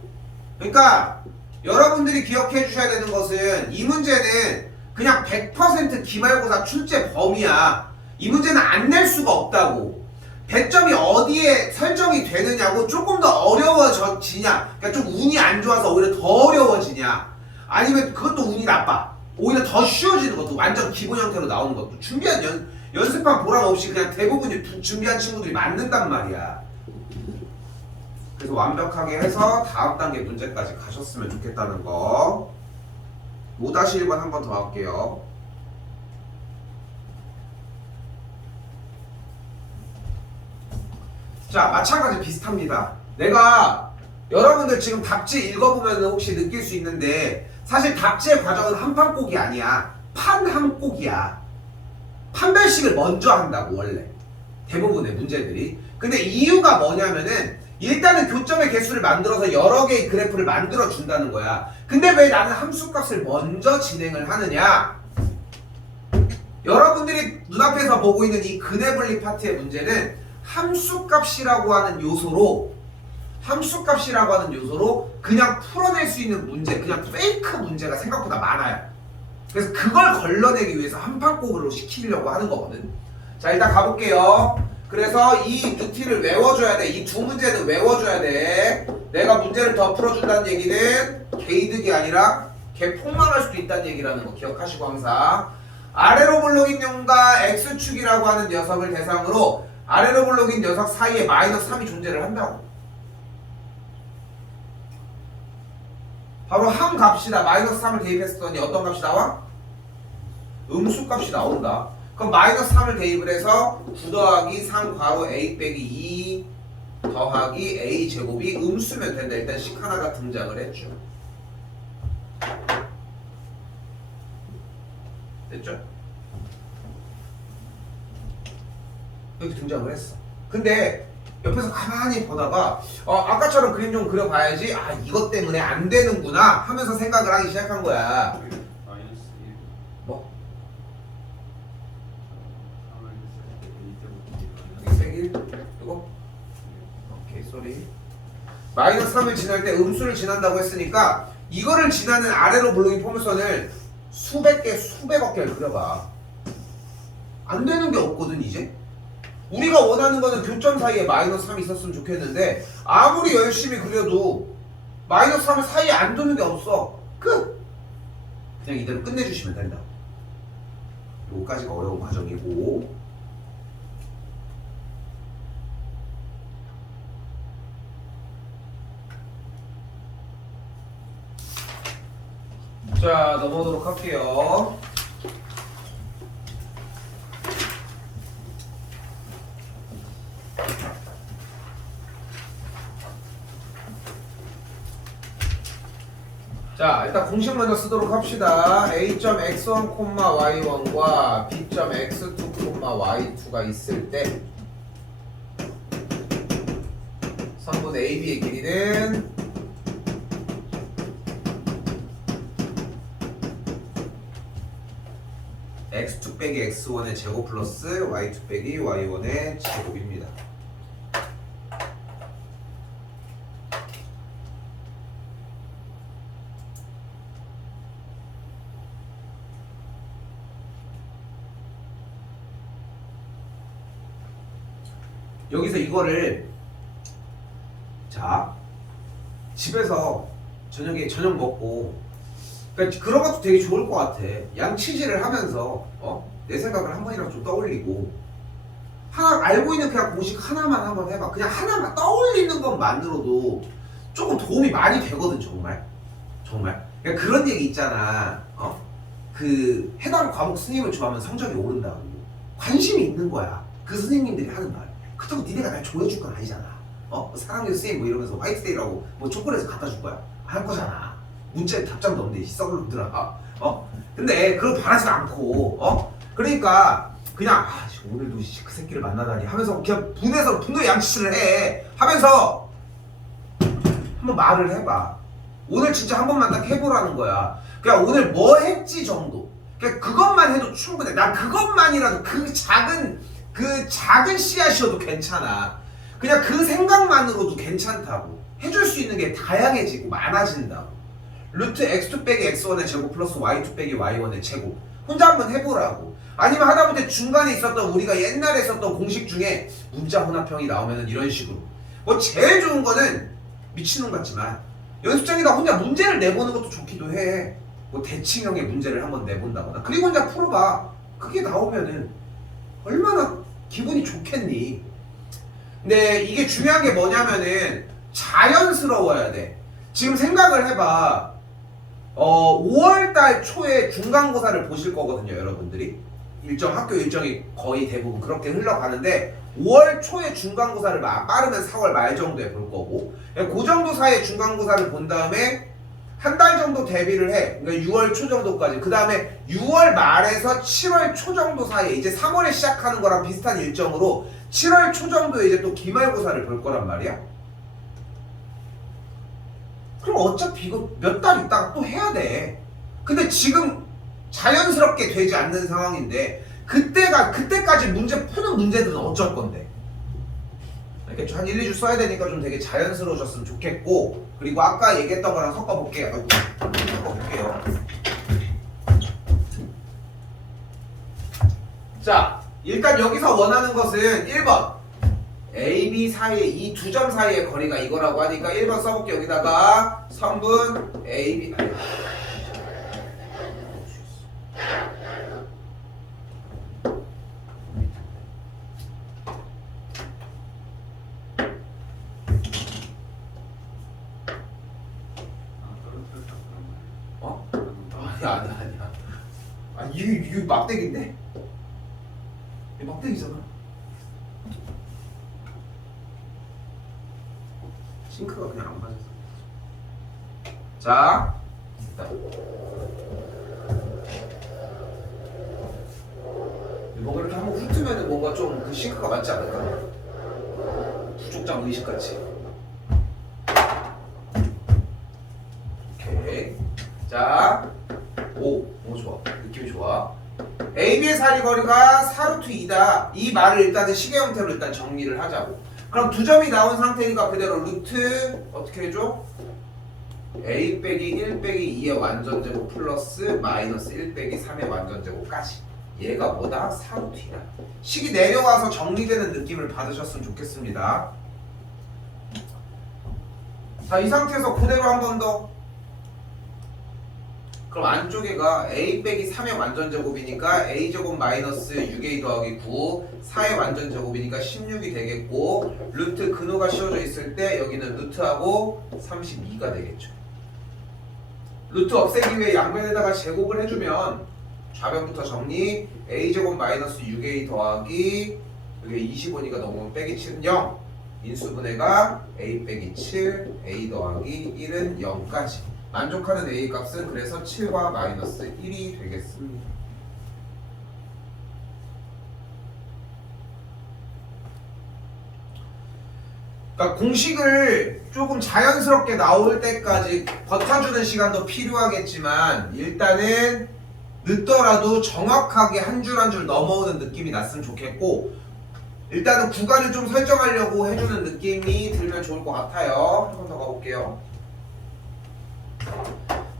그러니까 여러분들이 기억해 주셔야 되는 것은 이 문제는 그냥 100% 기말고사 출제 범위야. 이 문제는 안 낼 수가 없다고. 배점이 어디에 설정이 되느냐고 조금 더 어려워지냐, 그러니까 좀 운이 안 좋아서 오히려 더 어려워지냐, 아니면 그것도 운이 나빠 오히려 더 쉬워지는 것도, 완전 기본 형태로 나오는 것도, 준비한 연습한 보람 없이 그냥 대부분이 준비한 친구들이 맞는단 말이야. 그래서 완벽하게 해서 다음 단계 문제까지 가셨으면 좋겠다는 거. 5-1번 한 번 더 할게요. 자, 마찬가지 비슷합니다. 내가 여러분들 지금 답지 읽어보면 혹시 느낄 수 있는데 사실 답지의 과정은 한 판 꼭이 아니야. 판 한 꼭이야. 판별식을 먼저 한다고 원래 대부분의 문제들이. 근데 이유가 뭐냐면은 일단은 교점의 개수를 만들어서 여러 개의 그래프를 만들어 준다는 거야. 근데 왜 나는 함수값을 먼저 진행을 하느냐? 여러분들이 눈앞에서 보고 있는 이 근해 분리 파트의 문제는 함수값이라고 하는 요소로 그냥 풀어낼 수 있는 문제, 그냥 페이크 문제가 생각보다 많아요. 그래서 그걸 걸러내기 위해서 한판꼬으로 시키려고 하는 거거든. 자, 일단 가볼게요. 그래서 이 루틴을 외워줘야 돼. 이 두 문제는 외워줘야 돼. 내가 문제를 더 풀어준다는 얘기는 개이득이 아니라 개 폭망할 수도 있다는 얘기라는 거 기억하시고 항상. 아래로 블록인 녀석과 X축이라고 하는 녀석을 대상으로 아래로 블록인 녀석 사이에 마이너스 3이 존재를 한다고. 바로 한 값이다. 마이너스 3을 대입했더니 어떤 값이 나와? 음수 값이 나온다. 그럼 마이너스 3을 대입을 해서 9 더하기 3 괄호 a 빼기 2 더하기 a 제곱이 음수면 된다. 일단 식 하나가 등장을 했죠. 됐죠? 여기 등장을 했어. 근데 옆에서 가만히 보다가 아까처럼 그림 좀 그려봐야지, 아 이것 때문에 안 되는구나 하면서 생각을 하기 시작한 거야. 마이너스 1. 뭐? 3을 100일? 이거? 오케이, 쏘리. 마이너스 3을 지날 때 음수를 지난다고 했으니까 이거를 지나는 아래로 블록인 포물선을 수백 개, 수백억 개를 그려봐. 안 되는 게 없거든 이제. 우리가 원하는 거는 교점 사이에 마이너스 3이 있었으면 좋겠는데 아무리 열심히 그려도 마이너스 3을 사이에 안 두는 게 없어. 끝! 그냥 이대로 끝내주시면 된다. 요거까지가 어려운 과정이고, 자 넘어가도록 할게요. 자, 일단 공식 먼저 쓰도록 합시다. a.x1, y1과 b.x2, y2가 있을 때 선분 AB의 길이는 x2 빼기 x1의 제곱 플러스 y2 빼기 y1의 제곱입니다. 여기서 이거를 자 집에서 저녁에 저녁 먹고, 그러니까 그런 것도 되게 좋을 것 같아. 양치질을 하면서 내 생각을 한 번이라도 좀 떠올리고, 하나 알고 있는 그냥 공식 하나만 한번 해봐. 그냥 하나만 떠올리는 것만으로도 조금 도움이 많이 되거든. 정말 그러니까 그런 얘기 있잖아. 그 해당 과목 스님을 좋아하면 성적이 오른다고. 관심이 있는 거야 그 선생님들이 하는 말. 그렇다고 니네가 날 좋아해줄 건 아니잖아. 사랑해요 쌤 뭐 이러면서 화이트데이라고 뭐 초콜릿을 갖다 줄 거야? 할 거잖아. 문자에 답장도 없는데 썩을 놈들아. 근데 그걸 바라지 않고 그러니까 그냥 오늘도 그 새끼를 만나다니 하면서 그냥 분노의 양치질을 해 하면서 한번 말을 해봐. 오늘 진짜 한 번만 딱 해보라는 거야. 그냥 오늘 뭐 했지 정도. 그냥 그것만 해도 충분해. 난 그것만이라도 그 작은 씨앗이어도 괜찮아. 그냥 그 생각만으로도 괜찮다고. 해줄 수 있는 게 다양해지고 많아진다고. 루트 x2 빼기 x1의 제곱 플러스 y2 빼기 y1의 제곱. 혼자 한번 해보라고. 아니면 하다못해 중간에 있었던 우리가 옛날에 썼던 공식 중에 문자 혼합형이 나오면은 이런 식으로. 뭐 제일 좋은 거는 미친놈 같지만 연습장에다 혼자 문제를 내보는 것도 좋기도 해. 뭐 대칭형의 문제를 한번 내본다거나. 그리고 혼자 풀어봐. 그게 나오면은 얼마나 기분이 좋겠니? 근데 이게 중요한 게 뭐냐면은 자연스러워야 돼. 지금 생각을 해봐. 5월달 초에 중간고사를 보실 거거든요, 여러분들이. 학교 일정이 거의 대부분 그렇게 흘러가는데 5월 초에 중간고사를 빠르면 4월 말 정도에 볼 거고, 그 정도 사이에 중간고사를 본 다음에 한 달 정도 대비를 해. 그러니까 6월 초 정도까지. 그 다음에 6월 말에서 7월 초 정도 사이에 이제 3월에 시작하는 거랑 비슷한 일정으로 7월 초 정도에 이제 또 기말고사를 볼 거란 말이야. 그럼 어차피 이거 몇 달 있다가 또 해야 돼. 근데 지금 자연스럽게 되지 않는 상황인데 그때까지 문제 푸는 문제들은 어쩔 건데. 이렇게 한 1, 2주 써야 되니까 좀 되게 자연스러워졌으면 좋겠고, 그리고 아까 얘기했던 거랑 섞어볼게요. 자, 일단 여기서 원하는 것은 1번 A, B 사이에 이 두 점 사이의 거리가 이거라고 하니까 1번 써볼게. 여기다가 선분 A, B 어? 아니야. 이거 막대기인데? 이거 막대기잖아. 싱크가 그냥 안 맞았어. 자, 뭔가 이렇게 한번 훑으면 뭔가 좀 그 싱크가 맞지 않을까? 부족장 의식같이. 오케이. 자, 오 좋아. 느낌이 좋아. AB의 사이거리가 4루트 2다. 이 말을 일단은 시계 형태로 일단 정리를 하자고. 그럼 두 점이 나온 상태니까 그대로 루트 어떻게 해줘? A 빼기 1 빼기 2의 완전제곱 플러스 마이너스 1 빼기 3의 완전제곱까지. 얘가 뭐다? 4루트 2다. 식이 내려와서 정리되는 느낌을 받으셨으면 좋겠습니다. 자, 이 상태에서 그대로 한 번 더. 그럼 안쪽에가 A 빼기 3의 완전제곱이니까 A제곱 마이너스 6A 더하기 9 4의 완전제곱이니까 16이 되겠고, 루트 근호가 씌워져 있을 때 여기는 루트하고 32가 되겠죠. 루트 없애기 위해 양면에다가 제곱을 해주면 좌변부터 정리. A제곱 마이너스 6A 더하기 여기 25니까 넘으면 빼기 7은 0. 인수분해가 A 빼기 7 A 더하기 1은 0까지. 만족하는 A 값은 그래서 7과 마이너스 1이 되겠습니다. 그러니까 공식을 조금 자연스럽게 나올 때까지 버텨주는 시간도 필요하겠지만, 일단은 늦더라도 정확하게 한 줄 한 줄 넘어오는 느낌이 났으면 좋겠고, 일단은 구간을 좀 설정하려고 해주는 느낌이 들면 좋을 것 같아요. 한 번 더 가볼게요.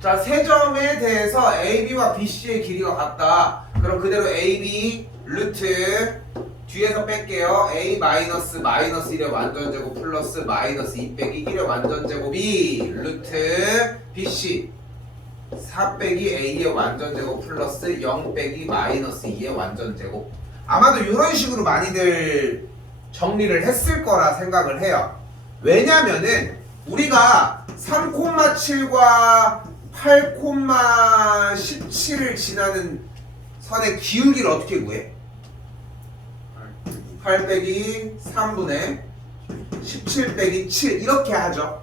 자, 세 점에 대해서 AB와 BC의 길이가 같다. 그럼 그대로 AB 루트 뒤에서 뺄게요. A 마이너스 1의 완전제곱 플러스 마이너스 2 빼기 1의 완전제곱이 루트 BC 4 빼기 A의 완전제곱 플러스 0 빼기 마이너스 2의 완전제곱. 아마도 이런 식으로 많이들 정리를 했을 거라 생각을 해요. 왜냐면은 우리가 3,7과 8,17을 지나는 선의 기울기를 어떻게 구해? 8 빼기 3분의 17 빼기 7 이렇게 하죠.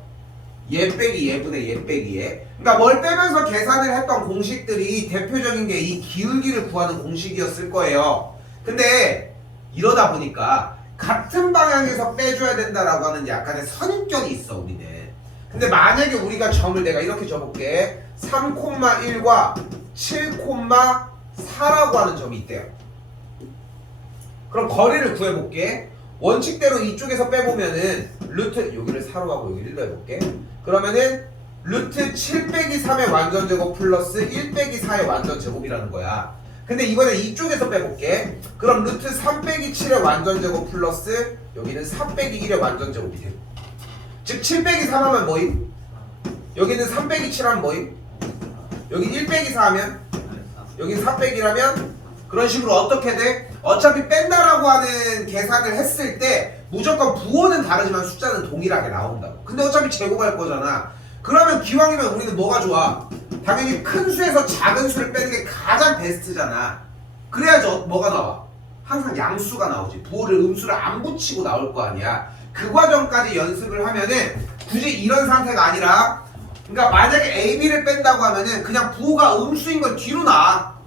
얘 빼기 얘분의 얘 빼기 얘. 그러니까 뭘 빼면서 계산을 했던 공식들이 대표적인 게 이 기울기를 구하는 공식이었을 거예요. 근데 이러다 보니까 같은 방향에서 빼줘야 된다라고 하는 약간의 선입견이 있어 우리는. 근데 만약에 우리가 점을 내가 이렇게 줘볼게. 3,1과 7,4라고 하는 점이 있대요. 그럼 거리를 구해볼게. 원칙대로 이쪽에서 빼보면은 루트 여기를 4로 하고 여기 1로 해볼게. 그러면은 루트 7 빼기 3의 완전제곱 플러스 1 빼기 4의 완전제곱이라는 거야. 근데 이번엔 이쪽에서 빼볼게. 그럼 루트 3 빼기 7의 완전제곱 플러스 여기는 4 빼기 1의 완전제곱이 돼. 즉 7 빼기 3 하면 뭐임? 여기는 3 빼기 7 하면 뭐임? 여기 1 빼기 4 하면? 여기 4 빼기라면? 그런 식으로 어떻게 돼? 어차피 뺀다라고 하는 계산을 했을 때 무조건 부호는 다르지만 숫자는 동일하게 나온다고. 근데 어차피 제곱할 거잖아. 그러면 기왕이면 우리는 뭐가 좋아? 당연히 큰 수에서 작은 수를 빼는 게 가장 베스트잖아. 그래야지 뭐가 나와? 항상 양수가 나오지. 부호를 음수를 안 붙이고 나올 거 아니야. 그 과정까지 연습을 하면은 굳이 이런 상태가 아니라, 그러니까 만약에 AB를 뺀다고 하면은 그냥 부호가 음수인 걸 뒤로 놔.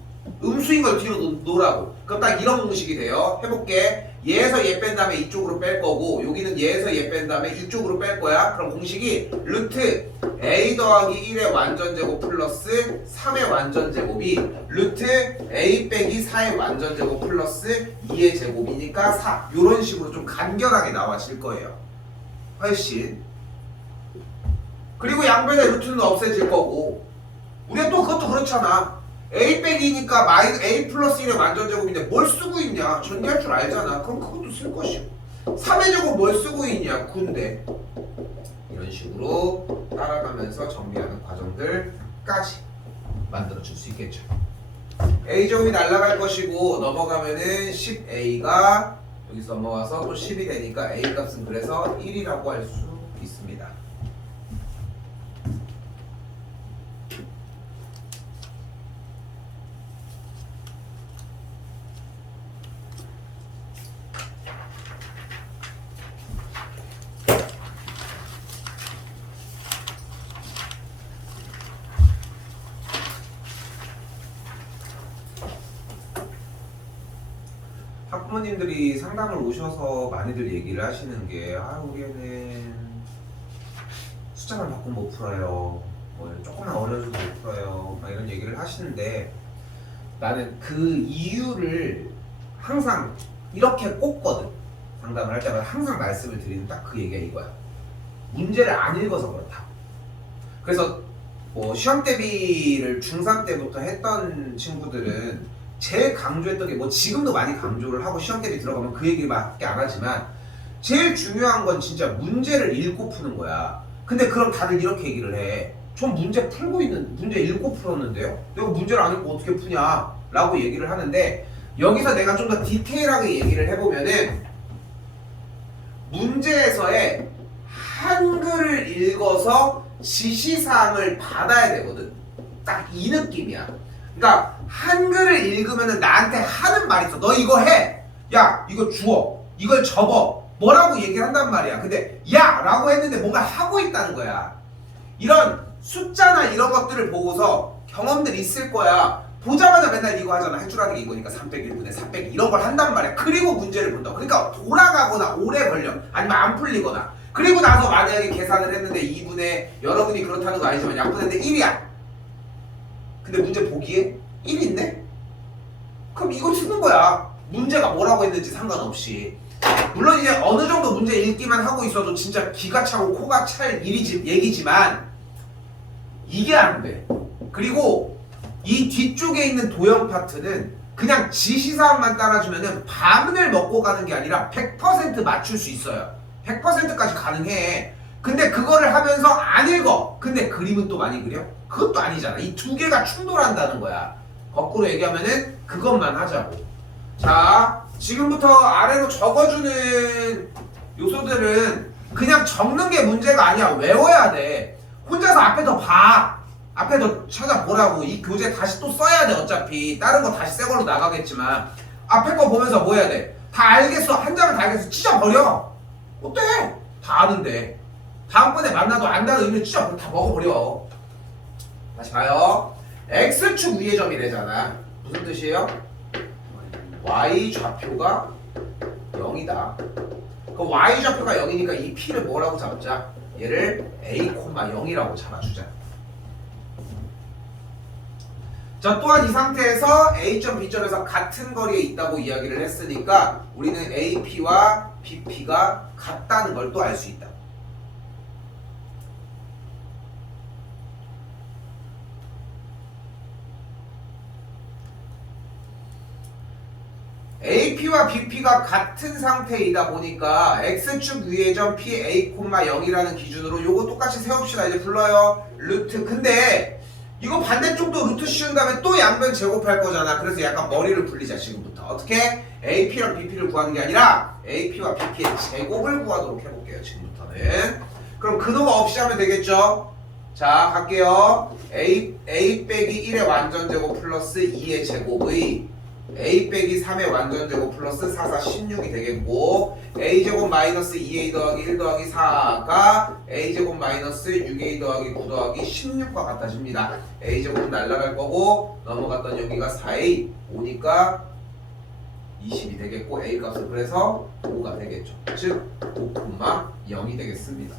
음수인 걸 뒤로 놓으라고. 그럼 딱 이런 공식이 돼요. 해볼게. 얘에서 얘 뺀 다음에 이쪽으로 뺄 거고 여기는 얘에서 얘 뺀 다음에 이쪽으로 뺄 거야. 그럼 공식이 루트 a 더하기 1의 완전제곱 플러스 3의 완전제곱이 루트 a 빼기 4의 완전제곱 플러스 2의 제곱이니까 4. 이런 식으로 좀 간결하게 나와질 거예요. 훨씬. 그리고 양변의 루트는 없애질 거고 우리가 또 그것도 그렇잖아. a 빼기니까 a 플러스 1의 완전제곱인데 뭘 쓰고 있냐? 전개할 줄 알잖아. 그럼 그것도 쓸 것이고 3의 제곱 뭘 쓰고 있냐? 9인데 이런 식으로 따라가면서 정리하는 과정들까지 만들어줄 수 있겠죠. a제곱이 날아갈 것이고 넘어가면은 10a가 여기서 넘어와서 또 10이 되니까 a 값은 그래서 1이라고 할 수 있습니다. 학부모님들이 상담을 오셔서 많이들 얘기를 하시는 게 우리 애는 숫자만 바꾸면 못 풀어요. 뭐 조금만 어려져도 못 풀어요. 막 이런 얘기를 하시는데 나는 그 이유를 항상 이렇게 꼽거든. 상담을 할 때마다 항상 말씀을 드리는 딱 그 얘기가 이거야. 문제를 안 읽어서 그렇다. 그래서 뭐 시험 대비를 중3 때부터 했던 친구들은 제일 강조했던 게 뭐 지금도 많이 강조를 하고 시험 대비 들어가면 그 얘기밖에 안 하지만 제일 중요한 건 진짜 문제를 읽고 푸는 거야. 근데 그럼 다들 이렇게 얘기를 해. 전 문제 풀고 있는 문제 읽고 풀었는데요. 내가 문제를 안 읽고 어떻게 푸냐? 라고 얘기를 하는데 여기서 내가 좀 더 디테일하게 얘기를 해보면은 문제에서의 한글을 읽어서 지시사항을 받아야 되거든. 딱 이 느낌이야. 그러니까 한글을 읽으면은 나한테 하는 말이 있어. 너 이거 해. 야 이거 주워. 이걸 접어. 뭐라고 얘기를 한단 말이야. 근데 야 라고 했는데 뭔가 하고 있다는 거야. 이런 숫자나 이런 것들을 보고서 경험들 있을 거야. 보자마자 맨날 이거 하잖아. 할 줄 아는 게 이거니까 3 빼기 1분의 4 빼기 이런 걸 한단 말이야. 그리고 문제를 본다. 그러니까 돌아가거나 오래 걸려. 아니면 안 풀리거나. 그리고 나서 만약에 계산을 했는데 2분의 여러분이 그렇다는 거 아니지만 약분했는데 1이야. 근데 문제 보기에 1이 있네? 그럼 이거 쓰는 거야. 문제가 뭐라고 했는지 상관없이. 물론 이제 어느 정도 문제 읽기만 하고 있어도 진짜 기가 차고 코가 찰 얘기지만 이게 안 돼. 그리고 이 뒤쪽에 있는 도형 파트는 그냥 지시사항만 따라주면은 반을 먹고 가는 게 아니라 100% 맞출 수 있어요. 100%까지 가능해. 근데 그거를 하면서 안 읽어. 근데 그림은 또 많이 그려? 그것도 아니잖아. 이 두 개가 충돌한다는 거야. 거꾸로 얘기하면은 그것만 하자고. 자, 지금부터 아래로 적어주는 요소들은 그냥 적는 게 문제가 아니야. 외워야 돼. 혼자서 앞에 더 봐. 앞에 더 찾아보라고. 이 교재 다시 또 써야 돼. 어차피 다른 거 다시 새 걸로 나가겠지만 앞에 거 보면서 뭐 해야 돼? 다 알겠어. 한 장을 다 알겠어. 찢어버려. 어때? 다 아는데 다음번에 만나도 안다는 의미는 찢어버려. 다 먹어버려. 다시 봐요. X축 위의 점이래잖아. 무슨 뜻이에요? Y 좌표가 0이다. 그 Y 좌표가 0이니까 이 P를 뭐라고 잡자? 얘를 A, 0이라고 잡아주자. 자, 또한 이 상태에서 A점, B점에서 같은 거리에 있다고 이야기를 했으니까 우리는 AP와 BP가 같다는 걸 또 알 수 있다. AP와 BP가 같은 상태이다 보니까 X축 위의 점 PA, 0이라는 기준으로 요거 똑같이 세웁시다. 이제 불러요. 루트. 근데 이거 반대쪽도 루트 씌운 다음에 또 양변 제곱할 거잖아. 그래서 약간 머리를 굴리자. 지금부터 어떻게? AP랑 BP를 구하는 게 아니라 AP와 BP의 제곱을 구하도록 해볼게요. 지금부터는. 그럼 근호가 없이 하면 되겠죠? 자, 갈게요. A 빼기 1의 완전제곱 플러스 2의 제곱의 A 빼기 3의 완전제곱 플러스 4, 4, 16이 되겠고 A제곱 마이너스 2A 더하기 1 더하기 4가 A제곱 마이너스 6A 더하기 9 더하기 16과 같아집니다. A제곱은 날라갈 거고 넘어갔던 여기가 4A 오니까 20이 되겠고 A 값은 그래서 5가 되겠죠. 즉 5,0이 되겠습니다.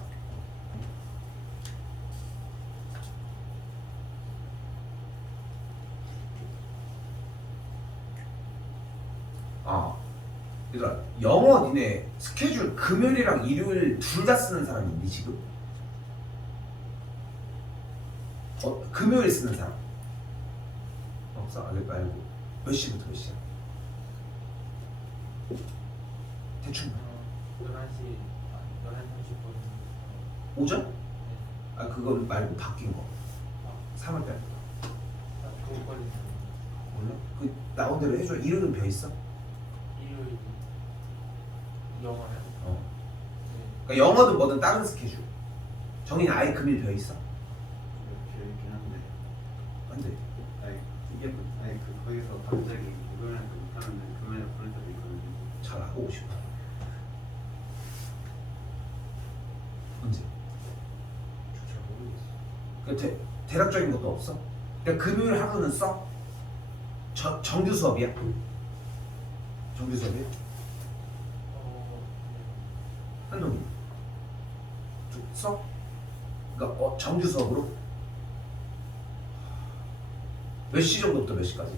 얘들아, 영어 니네 스케줄 금요일이랑 일요일 둘 다 쓰는 사람 있니 지금? 금요일 쓰는 사람 없어? 알고 몇 시부터 몇 시야? 대충 11시 30분. 오전? 그건 말고 바뀐 거 3월 달부터 그거까지 몰라? 그 나온 대로 해줘. 일요일은 벼 있어? 일요일 영어요? 그러니까 영어든 뭐든 다른 스케줄 정인 아예 금일 벼 있어? 재밌긴 한데. 안돼. 아니 이게 아니 거기서 갑자기 이거랑 못하는데 그만에 보낼 때도 있거든요. 잘 하고 오고 싶어. 언제? 잘 모르겠어. 그 대략적인 것도 없어? 그러니까 금요일 하루는 써? 정규 수업이야? 정규 수업이야? 한동이 써? 그러니까 정규 수업으로? 몇 시 정도부터 몇 시까지?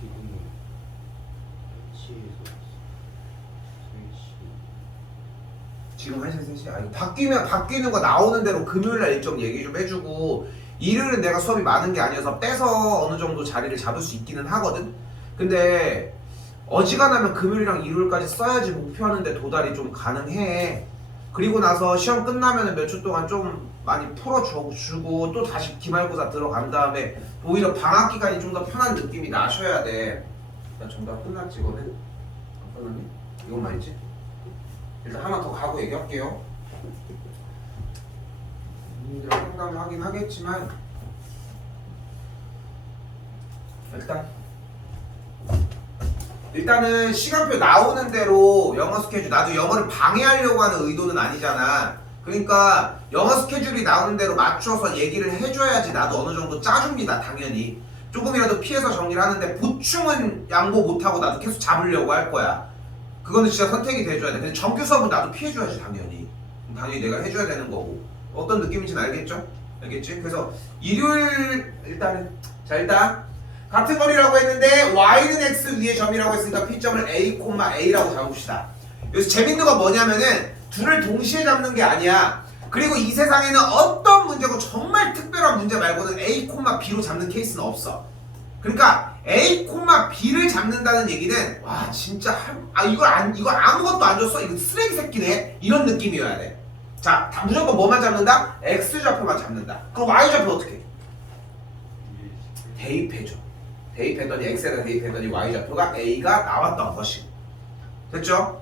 지금 1시에서 3시. 지금 1시 3시? 아니 바뀌는 거 나오는 대로 금요일날 일정 얘기 좀 해주고 일요일은 내가 수업이 많은 게 아니어서 빼서 어느 정도 자리를 잡을 수 있기는 하거든? 근데 어지간하면 금요일이랑 일요일까지 써야지 목표하는데 도달이 좀 가능해. 그리고 나서 시험 끝나면 몇 주 동안 좀 많이 풀어주고 또 다시 기말고사 들어간 다음에 오히려 방학 기간이 좀 더 편한 느낌이 나셔야 돼. 나 정답 끝났지 이거는? 안 끝났니? 이것만 있지? 일단 하나 더 가고 얘기할게요. 님들랑 상담을 하긴 하겠지만 일단은 시간표 나오는 대로 영어 스케줄, 나도 영어를 방해하려고 하는 의도는 아니잖아. 그러니까 영어 스케줄이 나오는 대로 맞춰서 얘기를 해줘야지 나도 어느 정도 짜줍니다. 당연히 조금이라도 피해서 정리를 하는데 보충은 양보 못하고 나도 계속 잡으려고 할 거야. 그거는 진짜 선택이 돼줘야 돼. 근데 정규 수업은 나도 피해줘야지. 당연히 내가 해줘야 되는 거고. 어떤 느낌인지는 알겠죠? 알겠지? 그래서 일요일 일단 같은 거리라고 했는데 y는 x 위에 점이라고 했으니까 p점을 a, a라고 잡읍시다. 여기서 재밌는 건 뭐냐면은 둘을 동시에 잡는 게 아니야. 그리고 이 세상에는 어떤 문제고 정말 특별한 문제 말고는 a, b로 잡는 케이스는 없어. 그러니까 a, b를 잡는다는 얘기는 와 진짜 이거 아무것도 안 줬어? 이거 쓰레기 새끼네? 이런 느낌이어야 돼. 자, 무조건 뭐만 잡는다? x좌표만 잡는다. 그럼 y좌표 어떻게 해? 대입해줘. 대입했더니 x에다 대입했더니 y좌표가 a가 나왔던 것이 됐죠?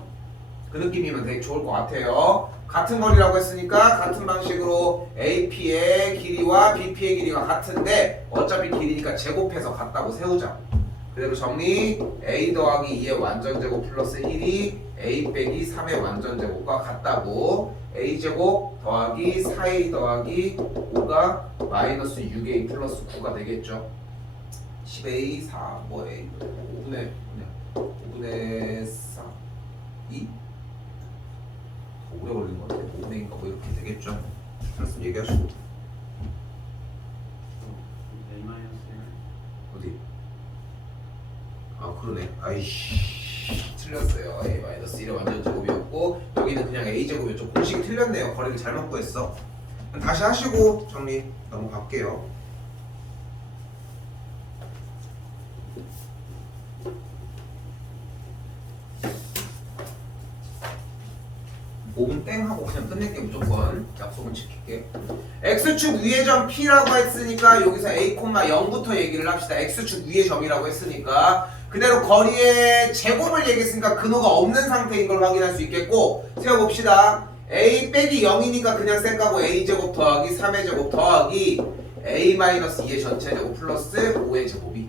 그 느낌이면 되게 좋을 것 같아요. 같은 거리라고 했으니까 같은 방식으로 AP의 길이와 BP의 길이가 같은데 어차피 길이니까 제곱해서 같다고 세우자. 그대로 정리. A 더하기 2의 완전제곱 플러스 1이 A 빼기 3의 완전제곱과 같다고. A제곱 더하기 4A 더하기 5가 마이너스 6A 플러스 9가 되겠죠. 10A 4 뭐 A 5분의 4 2 오래 걸린 것 같아. 5분의인가 뭐 이렇게 되겠죠. 그래서 얘기하시고 어디? 그러네. 아이씨 틀렸어요. A-1의 완전제곱이었고 여기는 그냥 A제곱이었죠. 공식이 틀렸네요. 거리를 잘못 구했어. 다시 하시고 정리 넘어갈게요. 5분 땡 하고 그냥 끝낼게. 무조건 약속은 지킬게. x축 위의 점 P라고 했으니까 여기서 A, 0부터 얘기를 합시다. x축 위의 점이라고 했으니까 그대로 거리의 제곱을 얘기했으니까 근호가 없는 상태인 걸 확인할 수 있겠고 세워봅시다. A 빼기 0이니까 그냥 쌩까고 A제곱 더하기 3의 제곱 더하기 A-2의 전체 제곱 플러스 5의 제곱이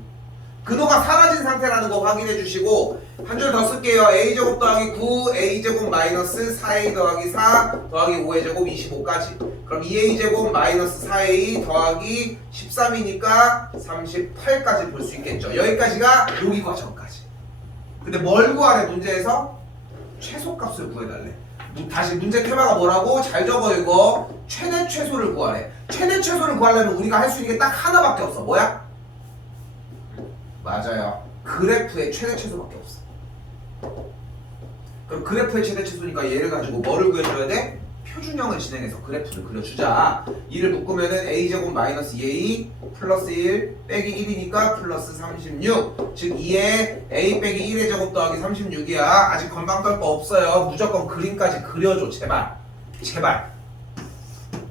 근호가 사라진 상태라는 거 확인해 주시고 한 줄 더 쓸게요. A제곱 더하기 9 A제곱 마이너스 4A 더하기 4 더하기 5의 제곱 25까지 그럼 2a제곱 마이너스 4a 더하기 13이니까 38까지 볼 수 있겠죠. 여기까지가 여기 과정까지. 근데 뭘 구하래 문제에서? 최소값을 구해달래. 다시 문제 테마가 뭐라고? 잘 적어 이거. 최대 최소를 구하래. 최대 최소를 구하려면 우리가 할 수 있는 게 딱 하나밖에 없어. 뭐야? 맞아요. 그래프의 최대 최소밖에 없어. 그럼 그래프의 최대 최소니까 얘를 가지고 뭐를 구해줘야 돼? 표준형을 진행해서 그래프를 그려주자. 2를 묶으면은 a제곱 마이너스 2a 플러스 1 빼기 1이니까 플러스 36. 즉 2에 a 빼기 1의 제곱 더하기 36이야. 아직 건방 떨 거 없어요. 무조건 그림까지 그려줘. 제발. 제발.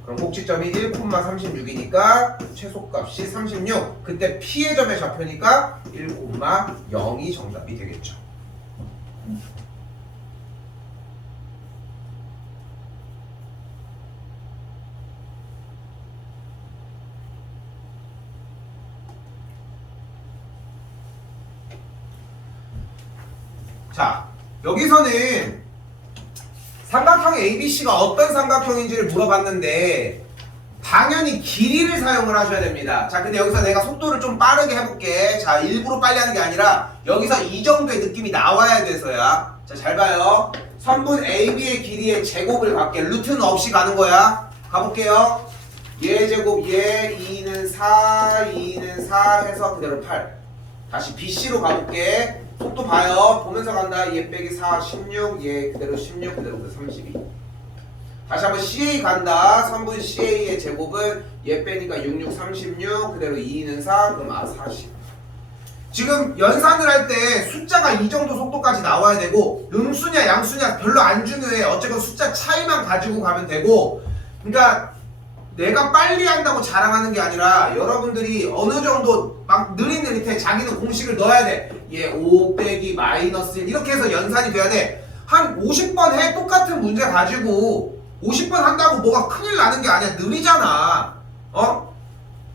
그럼 꼭지점이 1,36이니까 최소값이 36. 그때 P의 점의 좌표니까 1,0이 정답이 되겠죠. 자, 여기서는 삼각형 ABC가 어떤 삼각형인지를 물어봤는데 당연히 길이를 사용을 하셔야 됩니다. 자, 근데 여기서 내가 속도를 좀 빠르게 해볼게. 자, 일부러 빨리 하는 게 아니라 여기서 이 정도의 느낌이 나와야 돼서야. 자, 잘 봐요. 선분 AB의 길이의 제곱을 갖게. 루트는 없이 가는 거야. 가볼게요. 얘 제곱 얘 2는 4 2는 4 해서 그대로 8. 다시 BC로 가볼게. 속도 봐요. 보면서 간다. 얘 빼기 4 16 얘 그대로 16 그대로 32. 다시 한번 CA 간다. 3분 CA의 제곱은 얘 빼니까 66 36 그대로 2는 4 그럼 40. 지금 연산을 할 때 숫자가 이 정도 속도까지 나와야 되고 음수냐 양수냐 별로 안 중요해. 어쨌건 숫자 차이만 가지고 가면 되고, 그러니까 내가 빨리 한다고 자랑하는 게 아니라 여러분들이 어느 정도 막 느릿느릿해. 자기는 공식을 넣어야 돼. 얘 5 빼기 마이너스 1 이렇게 해서 연산이 돼야 돼. 한 50번 해. 똑같은 문제 가지고 50번 한다고 뭐가 큰일 나는 게 아니야. 느리잖아.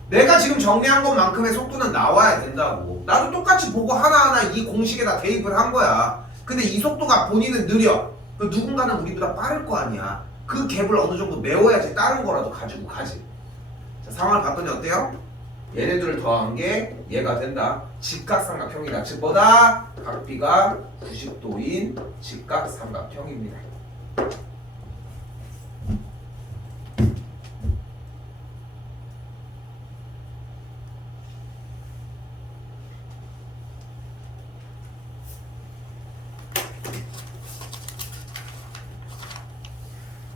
내가 지금 정리한 것만큼의 속도는 나와야 된다고. 나도 똑같이 보고 하나하나 이 공식에다 대입을 한 거야. 근데 이 속도가 본인은 느려. 그 누군가는 우리보다 빠를 거 아니야. 그 갭을 어느 정도 메워야지 다른 거라도 가지고 가지. 자, 상황을 봤더니 어때요? 얘네들을 더한 게 얘가 된다. 직각삼각형이다. 즉 뭐다? 각비가 90도인 직각삼각형입니다.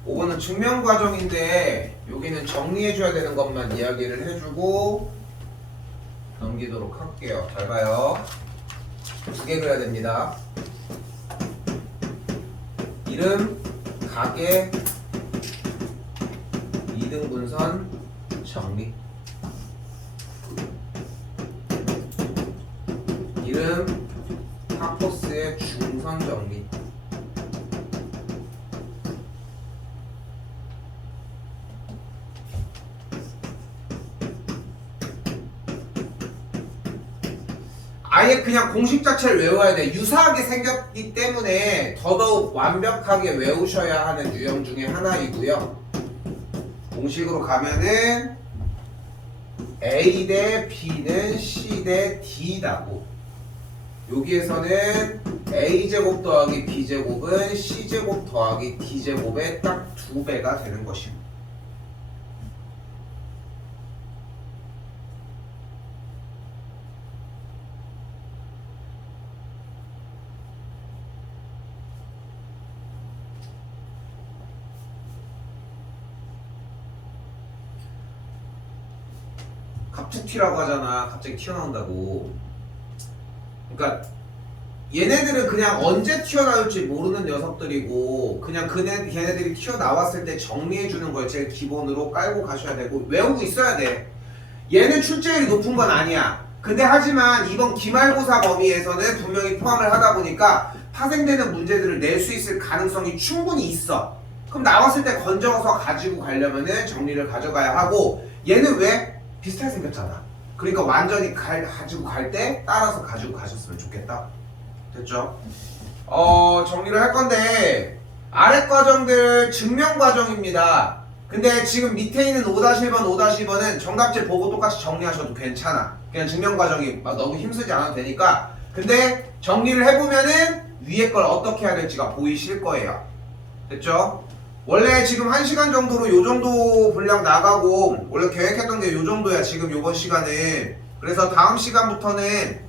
이거는 증명 과정인데 여기는 정리해줘야 되는 것만 이야기를 해주고 넘기도록 할게요. 잘 봐요. 두 개 그려야 됩니다. 이름, 가계, 이등분선 정리. 이름, 하포스의 중선 정리. 아예 그냥 공식 자체를 외워야 돼. 유사하게 생겼기 때문에 더더욱 완벽하게 외우셔야 하는 유형 중에 하나이고요. 공식으로 가면은 A 대 B는 C 대 D다고. 여기에서는 A제곱 더하기 B제곱은 C제곱 더하기 D제곱의 딱 2배가 되는 것입니다. 갑툭튀라고 하잖아. 갑자기 튀어나온다고. 그러니까 얘네들은 그냥 언제 튀어나올지 모르는 녀석들이고 그냥 걔네들이 튀어나왔을 때 정리해주는 걸 제일 기본으로 깔고 가셔야 되고 외우고 있어야 돼. 얘는 출제율이 높은 건 아니야. 근데 하지만 이번 기말고사 범위에서는 분명히 포함을 하다 보니까 파생되는 문제들을 낼 수 있을 가능성이 충분히 있어. 그럼 나왔을 때 건져서 가지고 가려면은 정리를 가져가야 하고, 얘는 왜? 비슷하게 생겼잖아. 그러니까 완전히 가지고 갈 때 따라서 가지고 가셨으면 좋겠다. 됐죠? 정리를 할 건데 아래 과정들 증명 과정입니다. 근데 지금 밑에 있는 5-1번, 5-2번은 정답지 보고 똑같이 정리하셔도 괜찮아. 그냥 증명 과정이 막 너무 힘쓰지 않아도 되니까. 근데 정리를 해보면은 위에 걸 어떻게 해야 될지가 보이실 거예요. 됐죠? 원래 지금 1시간 정도로 요 정도 분량 나가고 원래 계획했던 게 요 정도야 지금 요번 시간은. 그래서 다음 시간부터는